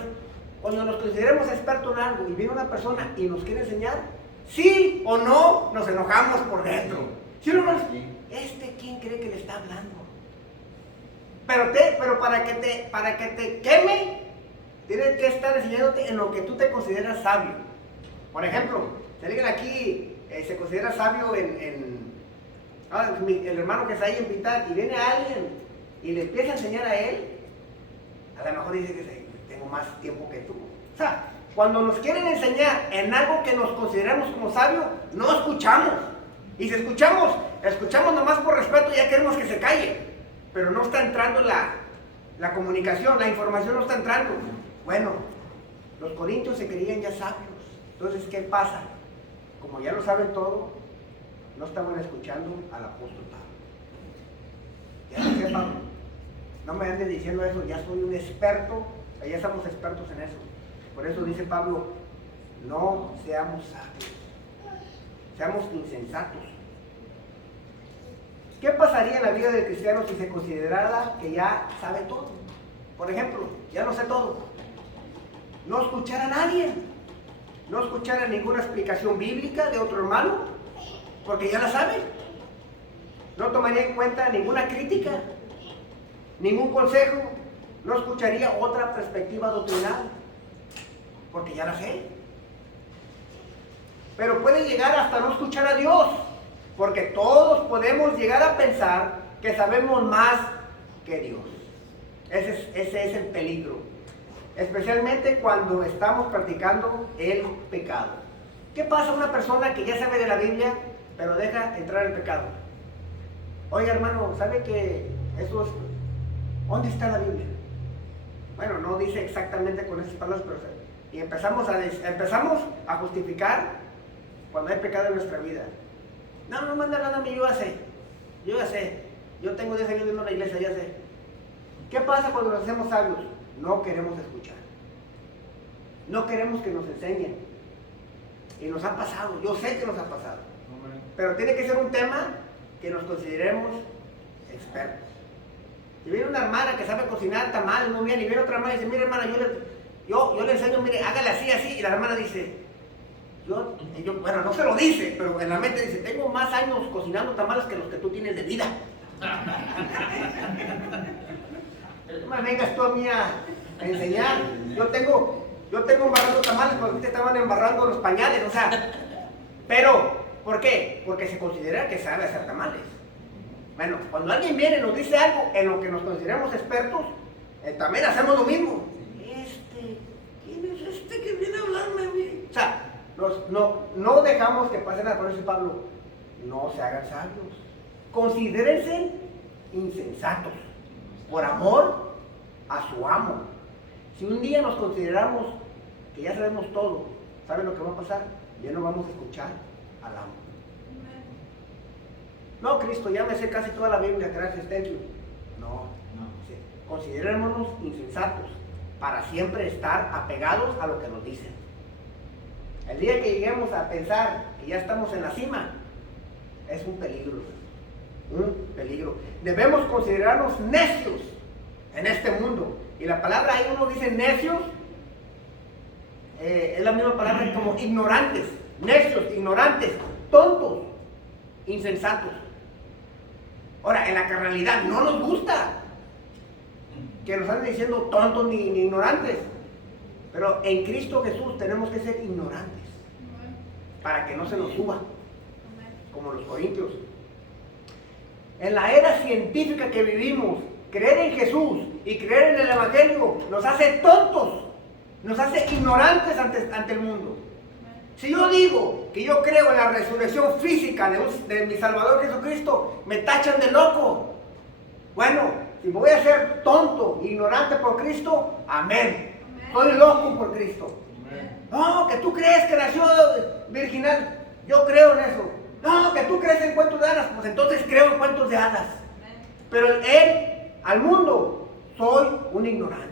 cuando nos consideremos expertos en algo y viene una persona y nos quiere enseñar, sí o no, nos enojamos por dentro. ¿Sí o no? ¿Quién cree que le está hablando? Pero para que te queme, tienes que estar enseñándote en lo que tú te consideras sabio. Por ejemplo, si alguien aquí se considera sabio el hermano que está ahí en Pital, y viene alguien y le empieza a enseñar a él, a lo mejor dice que tengo más tiempo que tú. O sea, cuando nos quieren enseñar en algo que nos consideramos como sabio, no escuchamos. Y si escuchamos nomás por respeto, ya queremos que se calle. Pero no está entrando la comunicación, la información no está entrando. Bueno, los corintios se creían ya sabios. Entonces, ¿qué pasa? Como ya lo saben todo, no estaban escuchando al apóstol Pablo. Ya lo sé, Pablo. No me andes diciendo eso, ya soy un experto, ya somos expertos en eso. Por eso dice Pablo, no seamos sabios, seamos insensatos. ¿Qué pasaría en la vida del cristiano si se considerara que ya sabe todo? Por ejemplo, ya no sé todo. No escuchar a nadie, no escuchar a ninguna explicación bíblica de otro hermano, porque ya la sabe. No tomaría en cuenta ninguna crítica, ningún consejo, no escucharía otra perspectiva doctrinal, porque ya la sé. Pero puede llegar hasta no escuchar a Dios, porque todos podemos llegar a pensar que sabemos más que Dios. Ese es el peligro, especialmente cuando estamos practicando el pecado. ¿Qué pasa a una persona que ya sabe de la Biblia, pero deja entrar el pecado? Oiga, hermano, ¿sabe que eso es? ¿Dónde está la Biblia? Bueno, no dice exactamente con esas palabras, pero y empezamos a justificar cuando hay pecado en nuestra vida. No manda nada a mí, yo ya sé, yo tengo 10 años en la iglesia, ya sé. ¿Qué pasa cuando nos hacemos sabios? No queremos escuchar, no queremos que nos enseñen, y nos ha pasado, yo sé que nos ha pasado, pero tiene que ser un tema que nos consideremos expertos. Si viene una hermana que sabe cocinar tamales muy bien, y viene otra hermana y dice, mire hermana, yo le enseño, mire, hágale así, y la hermana dice, bueno, no se lo dice, pero en la mente dice, tengo más años cocinando tamales que los que tú tienes de vida. No me vengas tú a mí a enseñar. Yo tengo embarrando tamales cuando te estaban embarrando los pañales, o sea, pero, ¿por qué? Porque se considera que sabe hacer tamales. Bueno, cuando alguien viene y nos dice algo en lo que nos consideramos expertos, también hacemos lo mismo. ¿Quién es este que viene a hablarme a mí? O sea, no dejamos que pase nada. Por eso Pablo, no se hagan sabios, considérense insensatos, por amor a su amo. Si un día nos consideramos que ya sabemos todo, ¿saben lo que va a pasar? Ya no vamos a escuchar al amo. No, Cristo, ya me sé casi toda la Biblia, gracias, thank you. No. Sí. Considerémonos insensatos para siempre estar apegados a lo que nos dicen. El día que lleguemos a pensar que ya estamos en la cima, es un peligro. Un peligro. Debemos considerarnos necios en este mundo. Y la palabra ahí uno dice necios, es la misma palabra como ignorantes. Necios, ignorantes, tontos, insensatos. Ahora, en la carnalidad no nos gusta que nos anden diciendo tontos ni ignorantes. Pero en Cristo Jesús tenemos que ser ignorantes para que no se nos suba, como los corintios. En la era científica que vivimos, creer en Jesús y creer en el Evangelio nos hace tontos, nos hace ignorantes ante el mundo. Si yo digo que yo creo en la resurrección física de mi Salvador Jesucristo, me tachan de loco. Bueno, si me voy a hacer tonto, ignorante por Cristo, amén. Soy loco por Cristo. No, que tú crees que nació virginal, yo creo en eso. No, que tú crees en cuentos de hadas, pues entonces creo en cuentos de hadas. Pero al mundo, soy un ignorante.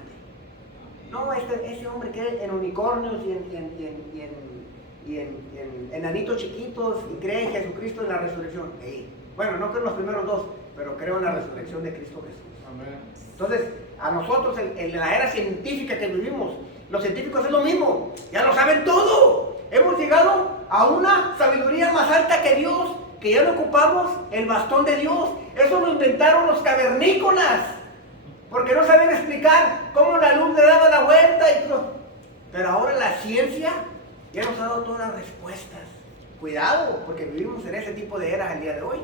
No, ese hombre cree en unicornios y en enanitos chiquitos y cree en Jesucristo en la resurrección. Bueno, no creo en los primeros dos, pero creo en la resurrección de Cristo Jesús. Amén. Entonces, a nosotros en la era científica que vivimos, los científicos es lo mismo, ya lo saben todo. Hemos llegado a una sabiduría más alta que Dios, que ya no ocupamos el bastón de Dios. Eso lo inventaron los cavernícolas, porque no saben explicar cómo la luz le daba la vuelta y todo. Pero ahora la ciencia ya nos ha dado todas las respuestas. Cuidado, porque vivimos en ese tipo de eras el día de hoy.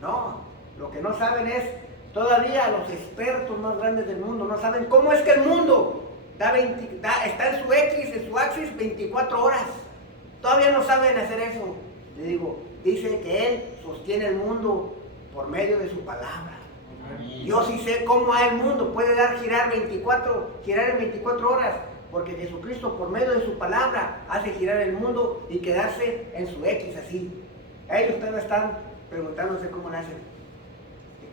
No, lo que no saben es, todavía los expertos más grandes del mundo no saben cómo es que el mundo está en su X, en su axis 24 horas. Todavía no saben hacer eso. Le digo, dice que Él sostiene el mundo por medio de su palabra. Yo sí sé cómo el mundo puede girar en 24 horas, porque Jesucristo por medio de su palabra hace girar el mundo y quedarse en su X así. Ellos todavía están preguntándose cómo lo hacen.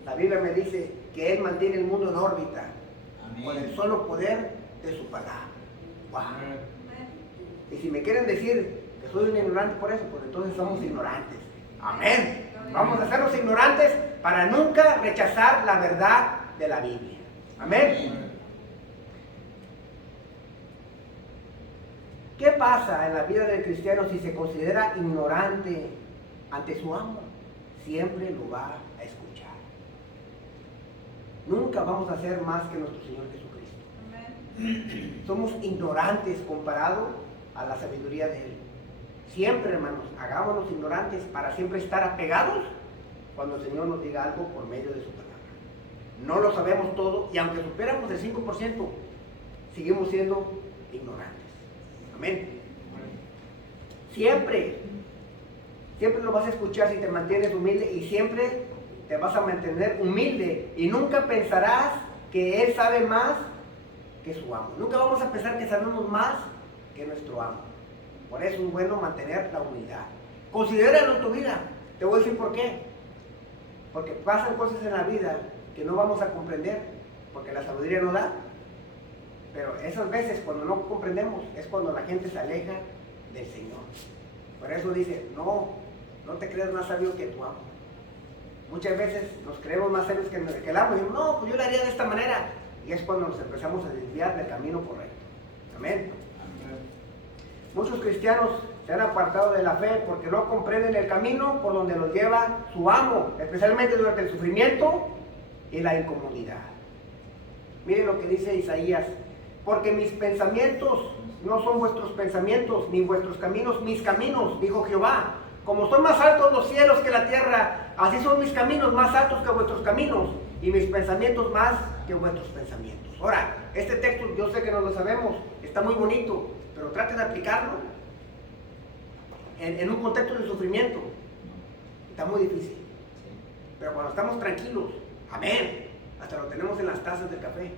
La Biblia me dice que Él mantiene el mundo en órbita. Amén. Con el solo poder de su palabra. Wow. Y si me quieren decir que soy un ignorante por eso, pues entonces somos ignorantes. Amén. Vamos a hacernos ignorantes para nunca rechazar la verdad de la Biblia. Amén. ¿Qué pasa en la vida del cristiano si se considera ignorante ante su amo? Siempre lo va a escuchar. Nunca vamos a ser más que nuestro Señor Jesucristo. Amén. Somos ignorantes comparado a la sabiduría de Él. Siempre, hermanos, hagámonos ignorantes para siempre estar apegados cuando el Señor nos diga algo por medio de su palabra. No lo sabemos todo y aunque superamos el 5%, seguimos siendo ignorantes. Amén. Siempre lo vas a escuchar si te mantienes humilde y siempre te vas a mantener humilde y nunca pensarás que Él sabe más que su amo. Nunca vamos a pensar que sabemos más que nuestro amo. Por eso es bueno mantener la humildad. Considéralo en tu vida. Te voy a decir por qué. Porque pasan cosas en la vida que no vamos a comprender, porque la sabiduría no da. Pero esas veces cuando no comprendemos es cuando la gente se aleja del Señor. Por eso dice, no te creas más sabio que tu amo. Muchas veces nos creemos más sabios que el amo y decimos, no, pues yo lo haría de esta manera. Y es cuando nos empezamos a desviar del camino correcto. Amén. Muchos cristianos se han apartado de la fe porque no comprenden el camino por donde los lleva su amo, especialmente durante el sufrimiento y la incomodidad. Miren lo que dice Isaías, porque mis pensamientos no son vuestros pensamientos, ni vuestros caminos mis caminos, dijo Jehová. Como son más altos los cielos que la tierra, así son mis caminos más altos que vuestros caminos, y mis pensamientos más que vuestros pensamientos. Ahora, este texto yo sé que no lo sabemos, está muy bonito, pero trate de aplicarlo en un contexto de sufrimiento. Está muy difícil. Pero cuando estamos tranquilos, amén, hasta lo tenemos en las tazas del café.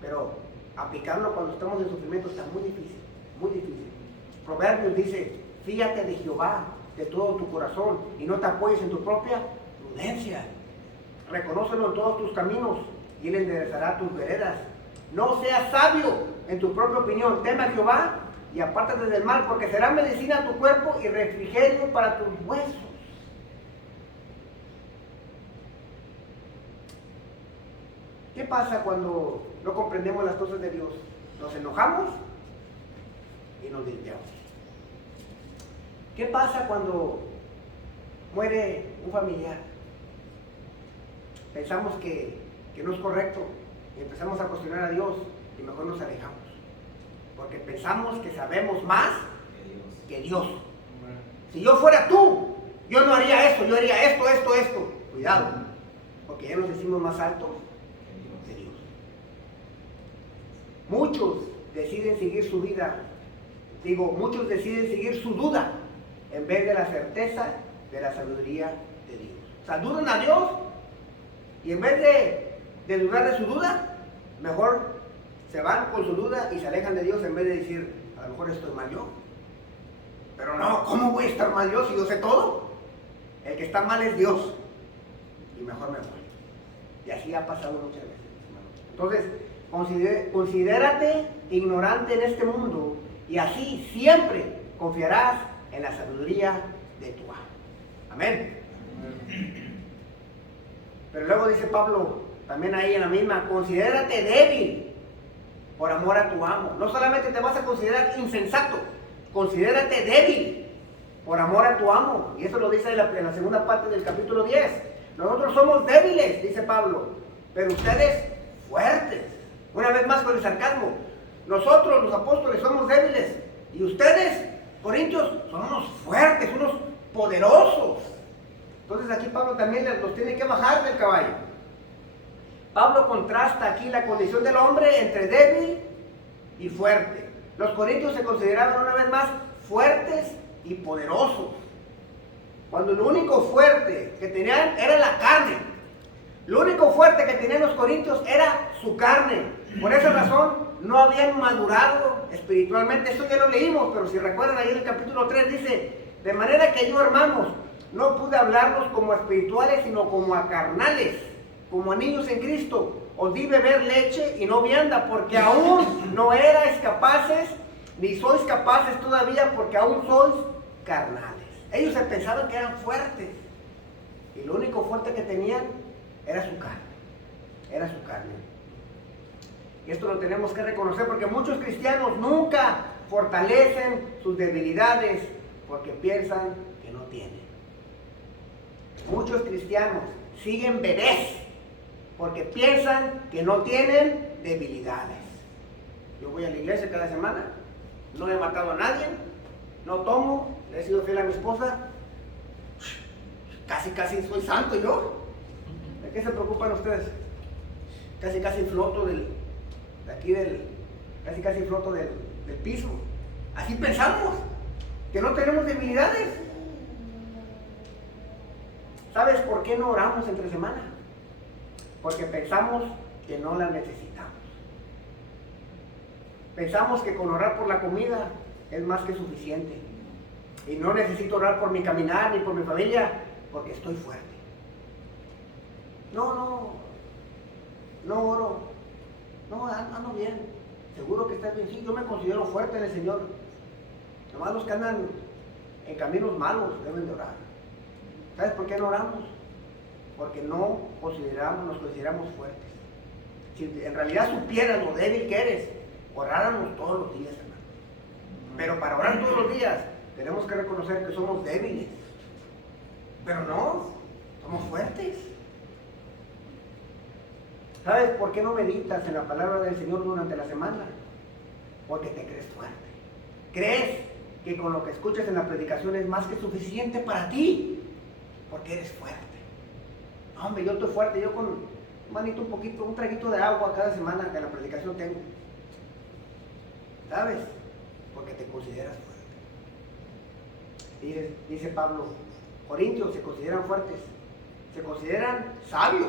Pero aplicarlo cuando estamos en sufrimiento está muy difícil, muy difícil. Proverbios dice, fíjate de Jehová de todo tu corazón y no te apoyes en tu propia prudencia. Reconócelo en todos tus caminos y Él enderezará tus veredas. No seas sabio en tu propia opinión, teme a Jehová y apártate del mal, porque será medicina a tu cuerpo y refrigerio para tus huesos. ¿Qué pasa cuando no comprendemos las cosas de Dios? Nos enojamos y nos desviamos. ¿Qué pasa cuando muere un familiar? Pensamos que no es correcto y empezamos a cuestionar a Dios y mejor nos alejamos. Porque pensamos que sabemos más que Dios. Si yo fuera tú, yo no haría eso, yo haría esto. Cuidado, porque ya nos decimos más altos que Dios. Muchos deciden seguir su vida, muchos deciden seguir su duda en vez de la certeza de la sabiduría de Dios. O sea, dudan a Dios y en vez de dudar de su duda, mejor se van con su duda y se alejan de Dios en vez de decir, a lo mejor estoy mal yo. Pero no, ¿cómo voy a estar mal yo si yo sé todo? El que está mal es Dios. Y mejor me voy. Y así ha pasado muchas veces. Entonces, considérate ignorante en este mundo y así siempre confiarás en la sabiduría de tu amo. Amén. Pero luego dice Pablo, también ahí en la misma, considérate débil por amor a tu amo. No solamente te vas a considerar insensato, considérate débil por amor a tu amo. Y eso lo dice en la segunda parte del capítulo 10. Nosotros somos débiles, dice Pablo, pero ustedes fuertes. Una vez más con el sarcasmo. Nosotros los apóstoles somos débiles y ustedes, corintios, son unos fuertes, unos poderosos. Entonces aquí Pablo también los tiene que bajar del caballo. Pablo contrasta aquí la condición del hombre entre débil y fuerte. Los corintios se consideraban una vez más fuertes y poderosos, cuando lo único fuerte que tenían era la carne. Lo único fuerte que tenían los corintios era su carne. Por esa razón no habían madurado espiritualmente. Esto ya lo leímos, pero si recuerdan ahí en el capítulo 3 dice: de manera que yo, hermanos, no pude hablarlos como a espirituales, sino como a carnales, como a niños en Cristo. Os di beber leche y no vianda, porque aún no erais capaces, ni sois capaces todavía, porque aún sois carnales. Ellos se pensaban que eran fuertes, y lo único fuerte que tenían era su carne. Era su carne. Y esto lo tenemos que reconocer, porque muchos cristianos nunca fortalecen sus debilidades porque piensan que no tienen. Muchos cristianos siguen bebés porque piensan que no tienen debilidades. Yo voy a la iglesia cada semana, no he matado a nadie, no tomo, le he sido fiel a mi esposa, casi soy santo yo. ¿De qué se preocupan ustedes? Casi floto casi floto del piso. Así pensamos, que no tenemos debilidades. ¿Sabes por qué no oramos entre semana? Porque pensamos que no la necesitamos. Pensamos que con orar por la comida es más que suficiente. Y no necesito orar por mi caminar ni por mi familia, porque estoy fuerte. No oro. No, ando bien. Seguro que estás bien. Sí, yo me considero fuerte en el Señor. Nomás los que andan en caminos malos deben de orar. ¿Sabes por qué no oramos? Porque nos consideramos fuertes. Si en realidad supieras lo débil que eres, oráramos todos los días, hermano. Pero para orar todos los días, tenemos que reconocer que somos débiles. Pero no, somos fuertes. ¿Sabes por qué no meditas en la palabra del Señor durante la semana? Porque te crees fuerte. Crees que con lo que escuchas en la predicación es más que suficiente para ti, porque eres fuerte. No, hombre, yo estoy fuerte, yo con un traguito de agua cada semana que en la predicación tengo. ¿Sabes? Porque te consideras fuerte. Dice Pablo, Corintios se consideran fuertes, se consideran sabios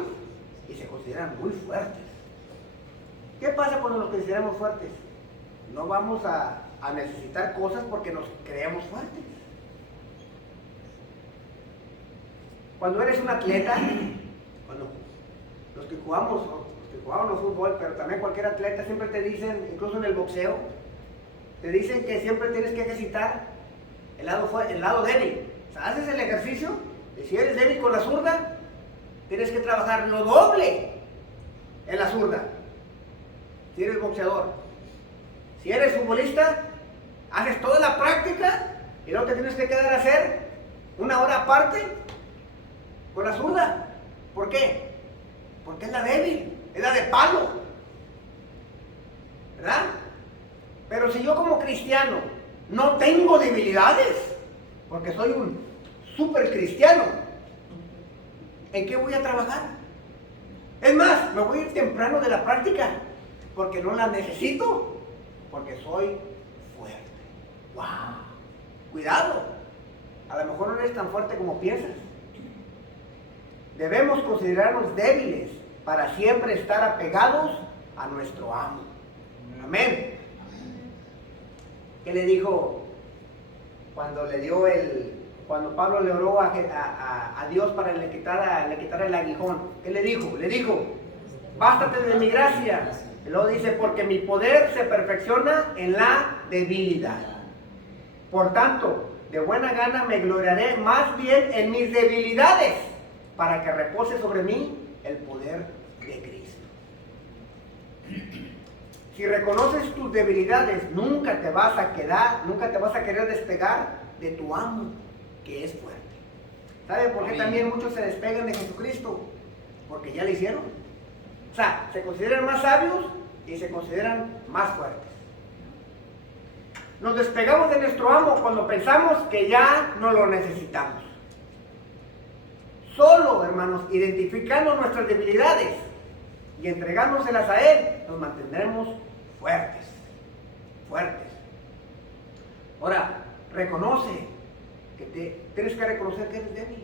y se consideran muy fuertes. ¿Qué pasa cuando nos consideramos fuertes? No vamos a necesitar cosas porque nos creemos fuertes. Cuando eres un atleta, cuando los que jugamos fútbol, pero también cualquier atleta, siempre te dicen, incluso en el boxeo, te dicen que siempre tienes que ejercitar el lado débil. O sea, haces el ejercicio y si eres débil con la zurda, tienes que trabajar lo doble en la zurda. Si eres boxeador. Si eres futbolista, haces toda la práctica y luego te tienes que quedar a hacer una hora aparte con la zurda. ¿Por qué? Porque es la débil, es la de palo. ¿Verdad? Pero si yo como cristiano no tengo debilidades, porque soy un súper cristiano, ¿en qué voy a trabajar? Es más, me voy a ir temprano de la práctica, porque no la necesito, porque soy fuerte. ¡Wow! Cuidado, a lo mejor no eres tan fuerte como piensas. Debemos considerarnos débiles para siempre estar apegados a nuestro amo. Amén. ¿Qué le dijo cuando Pablo le oró a Dios para que le quitara el aguijón? ¿Qué le dijo? Le dijo, bástate de mi gracia. Y luego dice, porque mi poder se perfecciona en la debilidad. Por tanto, de buena gana me gloriaré más bien en mis debilidades, para que repose sobre mí el poder de Cristo. Si reconoces tus debilidades, nunca te vas a querer despegar de tu amo, que es fuerte. ¿Sabe por qué también muchos se despegan de Jesucristo? Porque ya lo hicieron. O sea, se consideran más sabios y se consideran más fuertes. Nos despegamos de nuestro amo cuando pensamos que ya no lo necesitamos. Solo, hermanos, identificando nuestras debilidades y entregándoselas a Él, nos mantendremos fuertes. fuertes. Ahora, reconoce que tienes que reconocer que eres débil.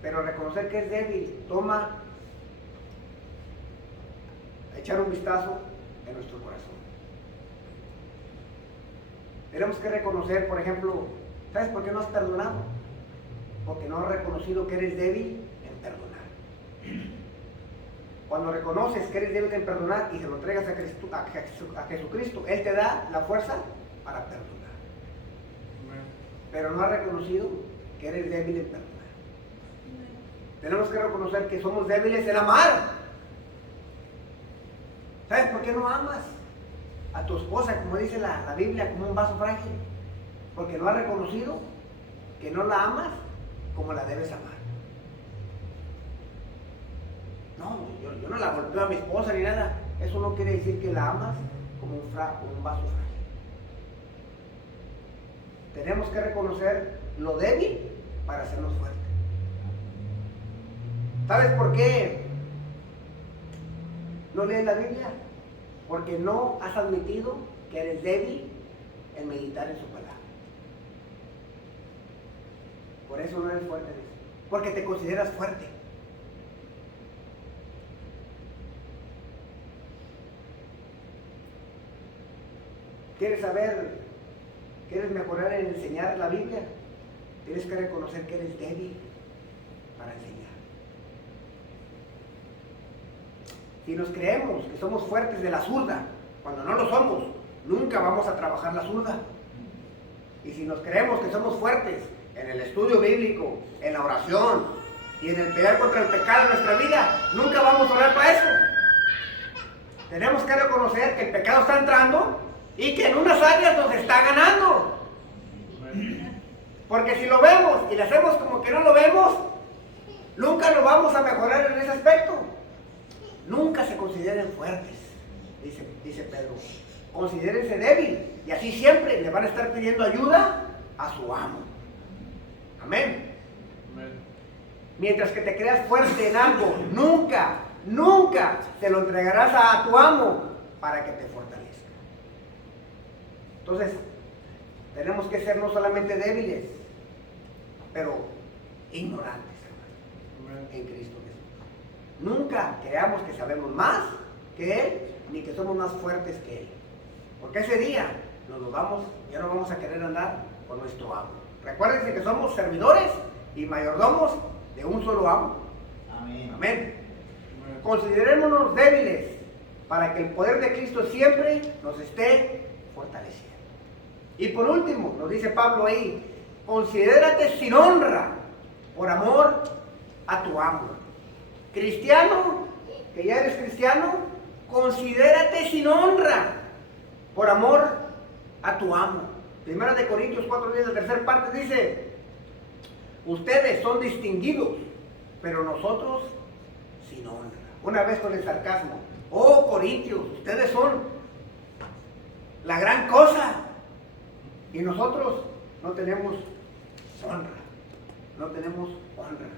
Pero reconocer que es débil toma echar un vistazo en nuestro corazón. Tenemos que reconocer, por ejemplo, ¿sabes por qué no has perdonado? Porque no has reconocido que eres débil en perdonar. Cuando reconoces que eres débil en perdonar y se lo entregas a Jesucristo, Él te da la fuerza para perdonar. Pero no has reconocido que eres débil en perdonar. Tenemos que reconocer que somos débiles en amar. ¿Sabes por qué no amas a tu esposa, como dice la Biblia, como un vaso frágil? Porque no has reconocido que no la amas como la debes amar. No, yo no la golpeo a mi esposa ni nada. Eso no quiere decir que la amas como un vaso frágil. Tenemos que reconocer lo débil para hacernos fuertes. ¿Sabes por qué no lees la Biblia? Porque no has admitido que eres débil en meditar en su palabra. Por eso no eres fuerte en eso. Porque te consideras fuerte. ¿Quieres saber? ¿Quieres mejorar en enseñar la Biblia? Tienes que reconocer que eres débil para enseñar. Si nos creemos que somos fuertes de la zurda, cuando no lo somos, nunca vamos a trabajar la zurda. Y si nos creemos que somos fuertes en el estudio bíblico, en la oración y en el pelear contra el pecado en nuestra vida, nunca vamos a orar para eso. Tenemos que reconocer que el pecado está entrando y que en unas áreas nos está ganando. Porque si lo vemos y le hacemos como que no lo vemos, nunca lo vamos a mejorar en ese aspecto. Nunca se consideren fuertes, dice Pedro. Considérense débil y así siempre le van a estar pidiendo ayuda a su amo. Amén. Mientras que te creas fuerte en algo, nunca se lo entregarás a tu amo para que te fortalezca. Entonces, tenemos que ser no solamente débiles, pero ignorantes en Cristo Jesús. Nunca creamos que sabemos más que Él, ni que somos más fuertes que Él. Porque ese día ya no vamos a querer andar con nuestro amo. Recuérdense que somos servidores y mayordomos de un solo amo. Amén. Amén. Considerémonos débiles para que el poder de Cristo siempre nos esté fortaleciendo. Y por último, nos dice Pablo ahí, considérate sin honra por amor a tu amo. Cristiano, que ya eres cristiano, considérate sin honra por amor a tu amo. Primera de Corintios 4:10, la tercera parte dice, ustedes son distinguidos, pero nosotros sin honra. Una vez con el sarcasmo, oh Corintios, ustedes son la gran cosa y nosotros no tenemos honra, no tenemos honra.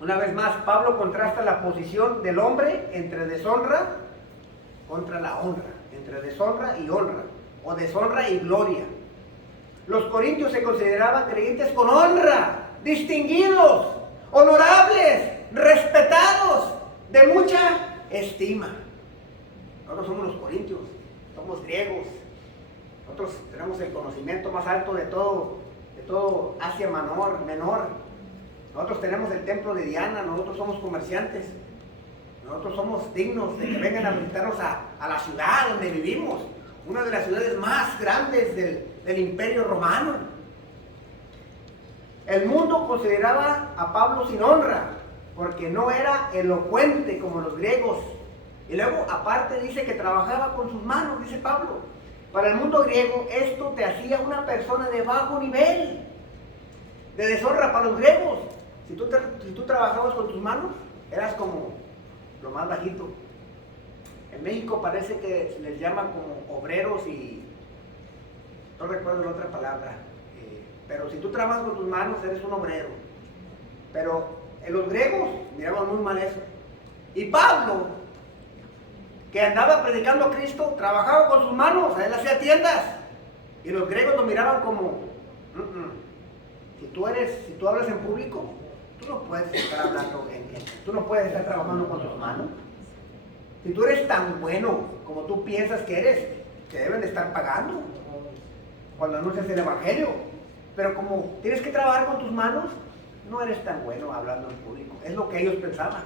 Una vez más, Pablo contrasta la posición del hombre entre deshonra contra la honra, entre deshonra y honra, o deshonra y gloria. Los corintios se consideraban creyentes con honra, distinguidos, honorables, respetados, de mucha estima. Nosotros somos los corintios, somos griegos, nosotros tenemos el conocimiento más alto de todo Asia Menor. Nosotros tenemos el templo de Diana, nosotros somos comerciantes, nosotros somos dignos de que vengan a visitarnos a la ciudad donde vivimos, una de las ciudades más grandes del Imperio Romano. El mundo consideraba a Pablo sin honra, porque no era elocuente como los griegos. Y luego, aparte, dice que trabajaba con sus manos, dice Pablo. Para el mundo griego, esto te hacía una persona de bajo nivel, de deshonra para los griegos. Si tú trabajabas con tus manos, eras como lo más bajito. En México parece que se les llama como obreros y no recuerdo la otra palabra. Pero si tú trabajas con tus manos, eres un obrero. Pero en los griegos miraban muy mal eso. Y Pablo que andaba predicando a Cristo, trabajaba con sus manos, él hacía tiendas. Y los griegos lo miraban como, si tú hablas en público, tú no puedes estar hablando tú no puedes estar trabajando con tus manos. Si tú eres tan bueno como tú piensas que eres, te deben de estar pagando cuando anuncias el evangelio. Pero como tienes que trabajar con tus manos, no eres tan bueno hablando en público. Es lo que ellos pensaban.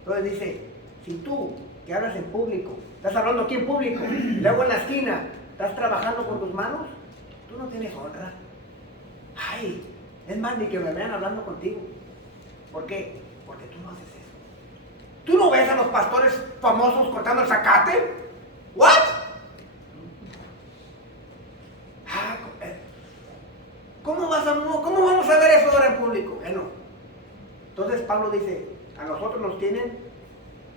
Entonces dice, si tú que hablas en público, estás hablando aquí en público, luego en la esquina, estás trabajando con tus manos, tú no tienes honra. Ay, es más, ni que me vean hablando contigo. ¿Por qué? Porque tú no haces eso. ¿Tú no ves a los pastores famosos cortando el zacate? ¿What? ¿Cómo vamos a ver eso ahora en público? Bueno, entonces Pablo dice, a nosotros nos tienen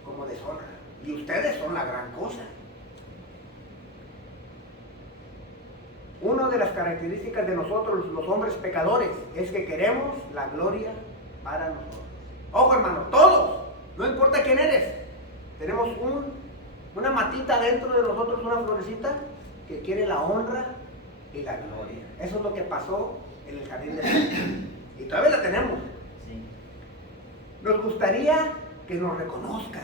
como deshonra. Y ustedes son la gran cosa. Una de las características de nosotros, los hombres pecadores, es que queremos la gloria para nosotros. Ojo, hermano, todos, no importa quién eres, tenemos una matita dentro de nosotros, una florecita, que quiere la honra y la gloria. Eso es lo que pasó en el jardín de Edén. Y todavía la tenemos. Nos gustaría que nos reconozcan,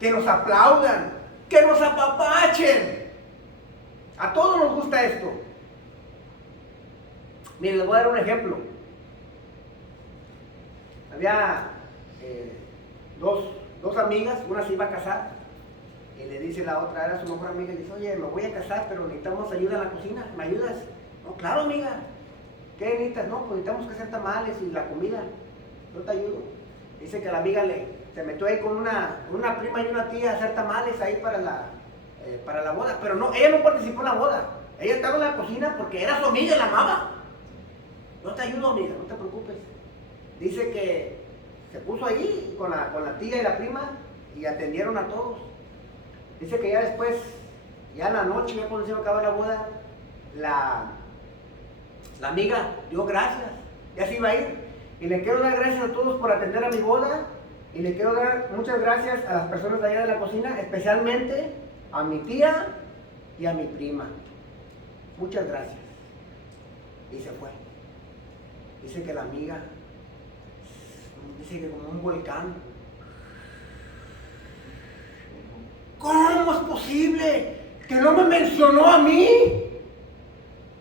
que nos aplaudan, que nos apapachen. A todos nos gusta esto. Miren, les voy a dar un ejemplo. Había dos amigas, una se iba a casar y le dice la otra, era su mejor amiga, y dice, oye, me voy a casar, pero necesitamos ayuda en la cocina, ¿me ayudas? No, claro, amiga. ¿Qué necesitas? No, pues necesitamos que hacer tamales y la comida. Yo te ayudo. Dice que la amiga se metió ahí con una prima y una tía a hacer tamales ahí para la boda, pero no, ella no participó en la boda. Ella estaba en la cocina porque era su amiga y la amaba. Yo te ayudo, amiga, no te preocupes. Dice que se puso ahí con la tía y la prima y atendieron a todos. Dice que ya después, ya en la noche, ya cuando se iba a acabar la boda, la amiga dio gracias, ya se iba a ir. Y le quiero dar gracias a todos por atender a mi boda. Y le quiero dar muchas gracias a las personas de allá de la cocina, especialmente a mi tía y a mi prima. Muchas gracias. Y se fue. Dice que la amiga, dice que como un volcán. ¿Cómo es posible que no me mencionó a mí?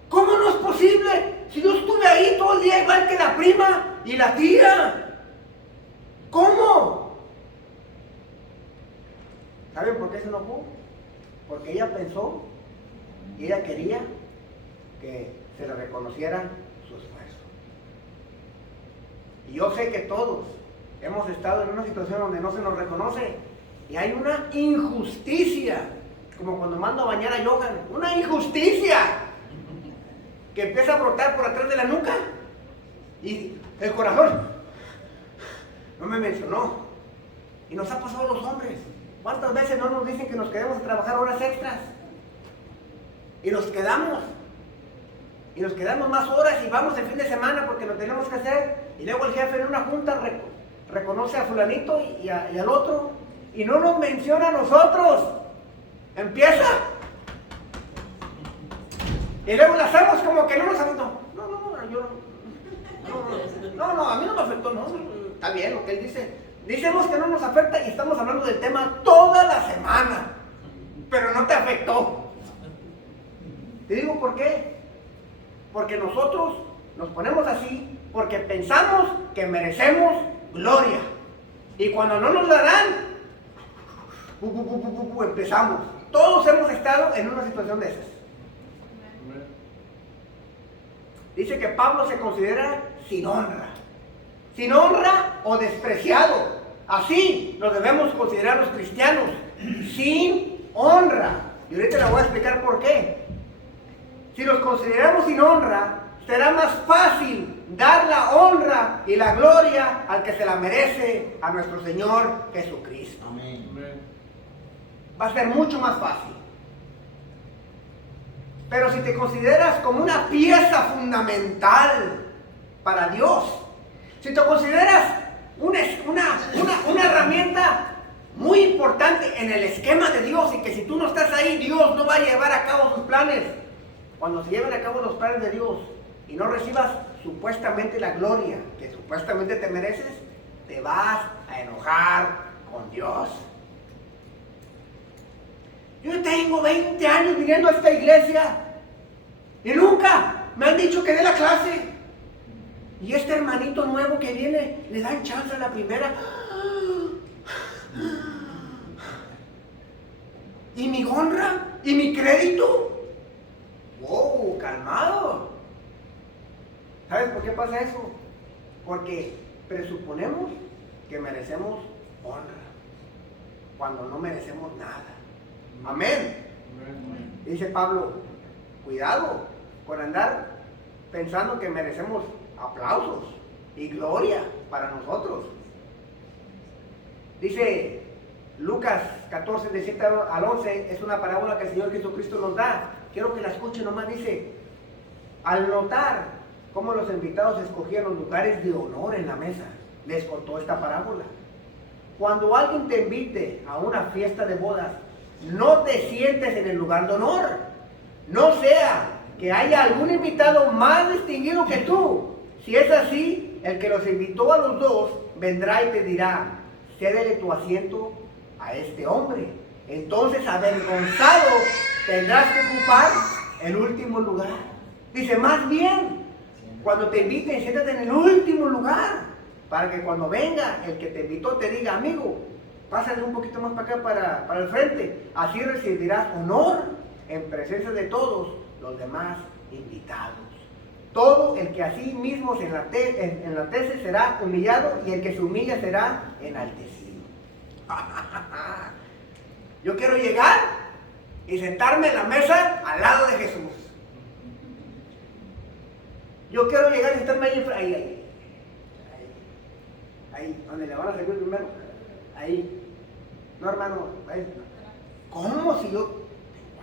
¿Cómo no es posible? Si yo estuve ahí todo el día igual que la prima y la tía. ¿Cómo? ¿Saben por qué se enojó? Porque ella pensó y ella quería que se le reconociera su esfuerzo. Y yo sé que todos hemos estado en una situación donde no se nos reconoce y hay una injusticia, como cuando mando a bañar a Johan, una injusticia que empieza a brotar por atrás de la nuca y el corazón no me mencionó. Y nos ha pasado a los hombres. ¿Cuántas veces no nos dicen que nos quedemos a trabajar horas extras? Y nos quedamos más horas y vamos el fin de semana porque lo tenemos que hacer. Y luego el jefe en una junta reconoce a fulanito y al otro y no nos menciona a nosotros. Empieza. Y luego la hacemos como que no nos afectó. No, a mí no me afectó, no. Está bien lo que él dice. Decimos que no nos afecta y estamos hablando del tema toda la semana. Pero no te afectó. Te digo por qué. Porque nosotros nos ponemos así porque pensamos que merecemos gloria. Y cuando no nos la dan, empezamos. Todos hemos estado en una situación de esas. Dice que Pablo se considera sin honra o despreciado. Así lo debemos considerar los cristianos, sin honra. Y ahorita les voy a explicar por qué. Si los consideramos sin honra, será más fácil dar la honra y la gloria al que se la merece, a nuestro Señor Jesucristo. Amén. Va a ser mucho más fácil. Pero si te consideras como una pieza fundamental para Dios, si te consideras una herramienta muy importante en el esquema ahí, Dios no va a llevar a cabo sus planes. Cuando se lleven a cabo los planes de Dios y no recibas supuestamente la gloria que supuestamente te mereces, te vas a enojar con Dios. Yo tengo 20 años viniendo a esta iglesia y nunca me han dicho que dé la clase. Y este hermanito nuevo que viene, le dan chance a la primera. ¿Y mi honra? ¿Y mi crédito? ¡Wow! Calmado. ¿Sabes por qué pasa eso? Porque presuponemos que merecemos honra cuando no merecemos nada. Amén. Dice Pablo, cuidado con andar pensando que merecemos aplausos y gloria para nosotros. Dice Lucas 14, de 7 al 11, es una parábola que el Señor Jesucristo nos da. Quiero que la escuchen nomás. Dice, al notar cómo los invitados escogían los lugares de honor en la mesa, les contó esta parábola. Cuando alguien te invite a una fiesta de bodas, no te sientes en el lugar de honor. No sea que haya algún invitado más distinguido que tú. Si es así, el que los invitó a los dos vendrá y te dirá, cédele tu asiento a este hombre. Entonces, avergonzado, tendrás que ocupar el último lugar. Dice, más bien, cuando te inviten, siéntate en el último lugar, para que cuando venga el que te invitó te diga, amigo, pásale un poquito más para acá, para el frente. Así recibirás honor en presencia de todos los demás invitados. Todo el que a sí mismo se enaltece será humillado, y el que se humilla será enaltecido. Yo quiero llegar y sentarme en la mesa al lado de Jesús. Yo quiero llegar y sentarme ahí, donde le van a servir primero. Ahí. No, hermano, ahí. ¿Cómo si yo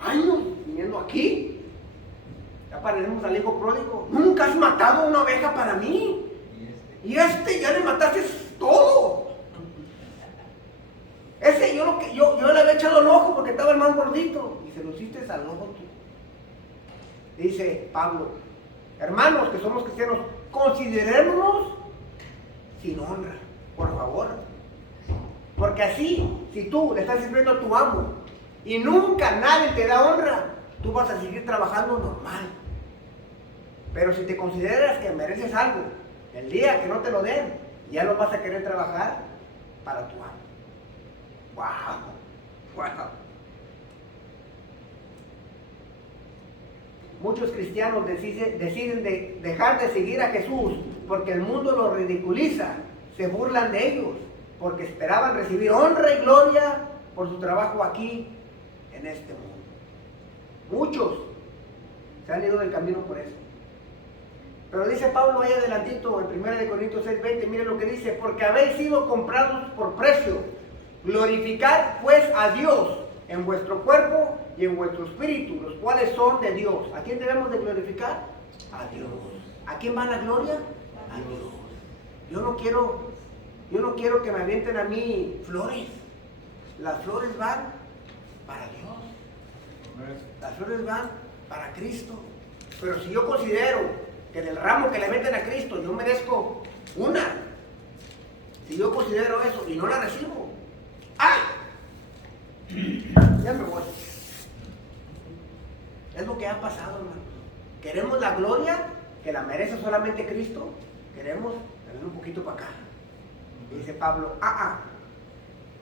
tengo años viniendo aquí? Ya parecemos al hijo pródigo. Nunca has matado una oveja para mí. Y ya le mataste todo. Ese yo le había echado el ojo porque estaba el más gordito. Y se lo hiciste al ojo tú. Dice Pablo, hermanos que somos cristianos, considerémonos sin honra, por favor. Porque así, si tú le estás sirviendo a tu amo y nunca nadie te da honra, tú vas a seguir trabajando normal. Pero si te consideras que mereces algo, el día que no te lo den, ya no vas a querer trabajar para tu amo. ¡Wow! Muchos cristianos deciden dejar de seguir a Jesús porque el mundo los ridiculiza, se burlan de ellos, porque esperaban recibir honra y gloria por su trabajo aquí en este mundo. Muchos se han ido del camino por eso. Pero dice Pablo ahí adelantito en 1 Corintios 6:20, miren lo que dice, porque habéis sido comprados por precio. Glorificad pues a Dios en vuestro cuerpo y en vuestro espíritu, los cuales son de Dios. ¿A quién debemos de glorificar? A Dios. ¿A quién va la gloria? A Dios. Yo no quiero que me avienten a mí flores. Las flores van para Dios. Las flores van para Cristo. Pero si yo considero que del ramo que le meten a Cristo yo merezco una, si yo considero eso y no la recibo, ya me voy. Es lo que ha pasado, hermano. Queremos la gloria que la merece solamente Cristo. Queremos tener un poquito para acá. Y dice Pablo, va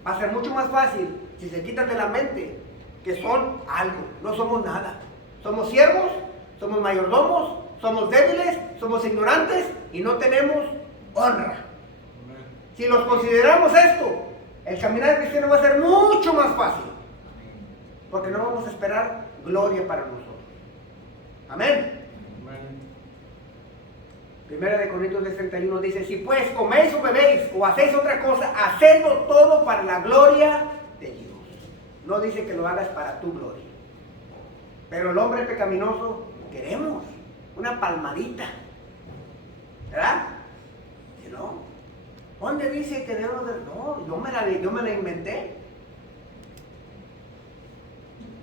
a ser mucho más fácil si se quitan de la mente que son algo, no somos nada. Somos siervos, somos mayordomos, somos débiles, somos ignorantes y no tenemos honra. Si nos consideramos esto, el caminar cristiano va a ser mucho más fácil, porque no vamos a esperar gloria para nosotros. Amén. 1 Corintios 61 dice, si pues coméis o bebéis o hacéis otra cosa, hacedlo todo para la gloria de Dios. No dice que lo hagas para tu gloria. Pero el hombre pecaminoso queremos una palmadita, ¿verdad? Si no, ¿dónde dice que debemos de...? No, yo me la inventé.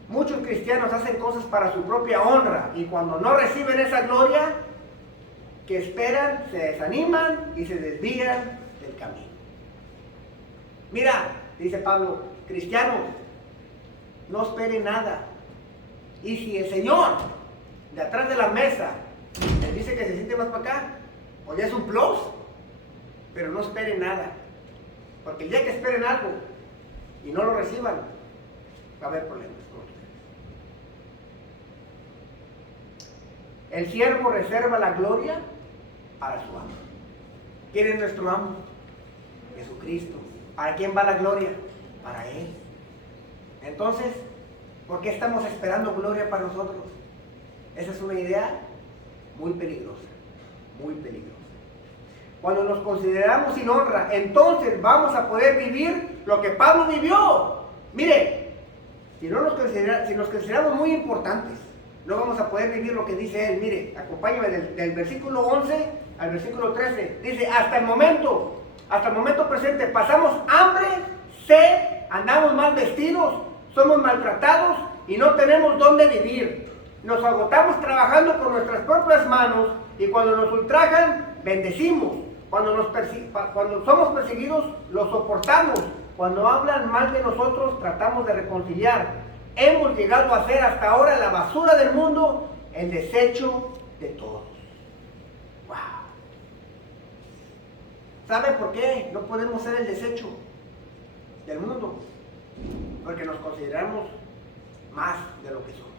Muchos cristianos hacen cosas para su propia honra y cuando no reciben esa gloria que esperan, se desaniman y se desvían del camino. Mira, dice Pablo, cristianos, no esperen nada. Y si el Señor, de atrás de la mesa, les dice que se siente más para acá, pues ya es un plus, pero no esperen nada. Porque el día que esperen algo y no lo reciban, va a haber problemas con ustedes. El siervo reserva la gloria para su amo. ¿Quién es nuestro amo? Jesucristo. ¿Para quién va la gloria? Para Él. Entonces, ¿por qué estamos esperando gloria para nosotros? Esa es una idea muy peligrosa, muy peligrosa. Cuando nos consideramos sin honra, entonces vamos a poder vivir lo que Pablo vivió. Mire, si nos consideramos muy importantes, no vamos a poder vivir lo que dice él. Mire, acompáñame del versículo 11 al versículo 13. Dice, hasta el momento presente, pasamos hambre, sed, andamos mal vestidos, somos maltratados y no tenemos dónde vivir. Nos agotamos trabajando con nuestras propias manos y cuando nos ultrajan, bendecimos. Cuando somos perseguidos, los soportamos. Cuando hablan mal de nosotros, tratamos de reconciliar. Hemos llegado a ser hasta ahora la basura del mundo, el desecho de todos. ¡Wow! ¿Sabe por qué no podemos ser el desecho del mundo? Porque nos consideramos más de lo que somos.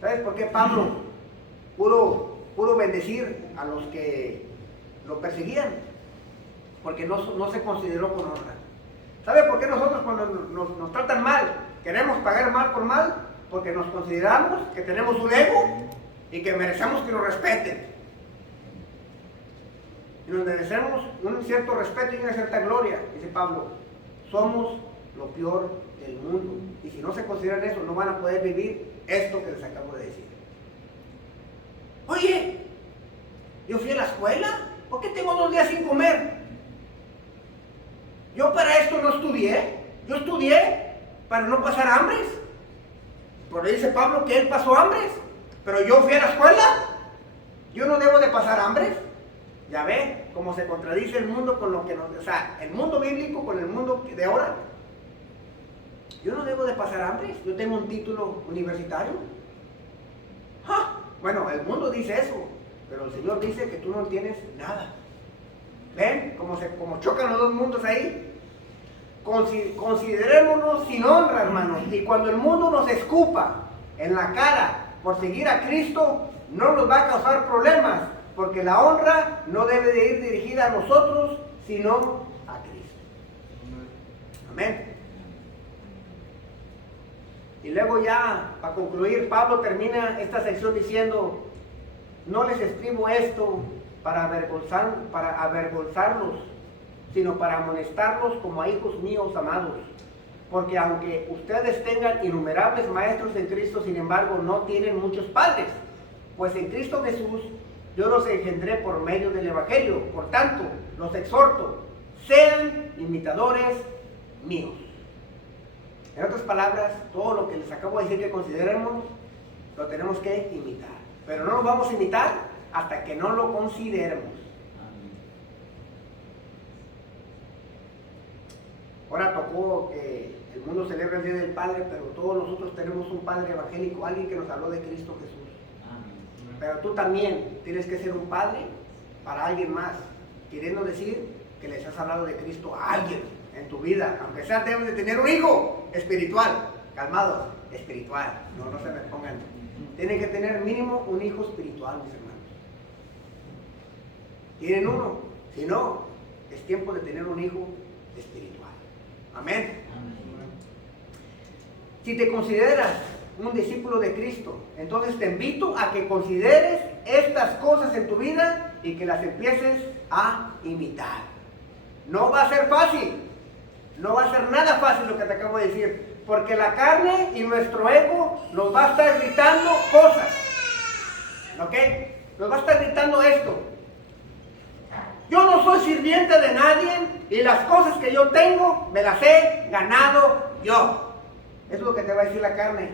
¿Sabes por qué Pablo pudo bendecir a los que lo perseguían? Porque no se consideró con honra. ¿Sabe por qué nosotros cuando nos tratan mal queremos pagar mal por mal? Porque nos consideramos que tenemos un ego y que merecemos que nos respeten. Y nos merecemos un cierto respeto y una cierta gloria. Dice Pablo, somos lo peor del mundo. Y si no se consideran eso, no van a poder vivir esto que les acabo de decir. Oye, yo fui a la escuela, ¿por qué tengo 2 días sin comer? Yo para esto no estudié, yo estudié para no pasar hambres. Por ahí dice Pablo que él pasó hambres, pero yo fui a la escuela, yo no debo de pasar hambres. Ya ve cómo se contradice el mundo con lo que nos... O sea, el mundo bíblico con el mundo de ahora. Yo no debo de pasar hambres, yo tengo un título universitario. ¡Ja! Bueno, el mundo dice eso, pero el Señor dice que tú no tienes nada. ¿Ven? Como chocan los dos mundos ahí. Considerémonos sin honra, hermanos. Y cuando el mundo nos escupa en la cara por seguir a Cristo, no nos va a causar problemas, porque la honra no debe de ir dirigida a nosotros, sino a Cristo. Amén. Y luego ya, para concluir, Pablo termina esta sección diciendo, no les escribo esto para avergonzarlos, sino para amonestarlos como a hijos míos amados. Porque aunque ustedes tengan innumerables maestros en Cristo, sin embargo no tienen muchos padres. Pues en Cristo Jesús yo los engendré por medio del Evangelio. Por tanto, los exhorto, sean imitadores míos. En otras palabras, todo lo que les acabo de decir que consideremos, lo tenemos que imitar. Pero no lo vamos a imitar hasta que no lo consideremos. Ahora tocó que el mundo celebra el Día del Padre, pero todos nosotros tenemos un Padre evangélico, alguien que nos habló de Cristo Jesús. Pero tú también tienes que ser un padre para alguien más, queriendo decir que les has hablado de Cristo a alguien en tu vida, aunque sea debes de tener un hijo espiritual, calmados, espiritual, no se me pongan. Tienen que tener mínimo un hijo espiritual, mis hermanos. Tienen uno, si no, es tiempo de tener un hijo espiritual. Amén. Si te consideras un discípulo de Cristo, entonces te invito a que consideres estas cosas en tu vida y que las empieces a imitar. No va a ser fácil, no va a ser nada fácil lo que te acabo de decir, porque la carne y nuestro ego nos va a estar gritando cosas, ¿ok? Nos va a estar gritando esto. Yo no soy sirviente de nadie y las cosas que yo tengo me las he ganado yo. Eso es lo que te va a decir la carne.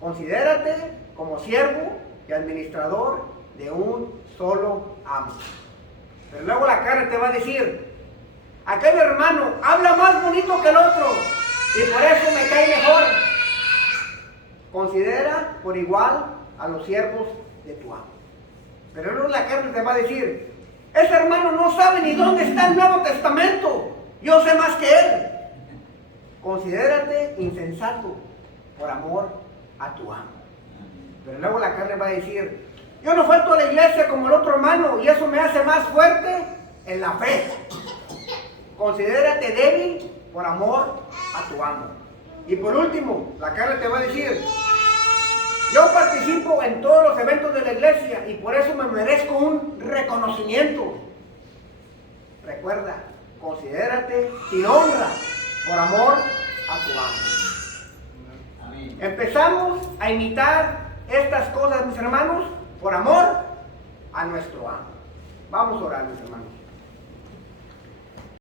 Considérate como siervo y administrador de un solo amo. Pero luego la carne te va a decir, aquel hermano habla más bonito que el otro y por eso me cae mejor. Considera por igual a los siervos de tu amo. Pero luego la carne te va a decir, ese hermano no sabe ni dónde está el Nuevo Testamento, yo sé más que él. Considérate insensato por amor a tu amo. Pero luego la carne va a decir, yo no falto a la iglesia como el otro hermano y eso me hace más fuerte en la fe. Considérate débil por amor a tu amo. Y por último, la carne te va a decir, yo participo en todos los eventos de la iglesia y por eso me merezco un reconocimiento. Recuerda, considérate sin honra por amor a tu amo. Amén. Empezamos a imitar estas cosas, mis hermanos, por amor a nuestro amo. Vamos a orar, mis hermanos.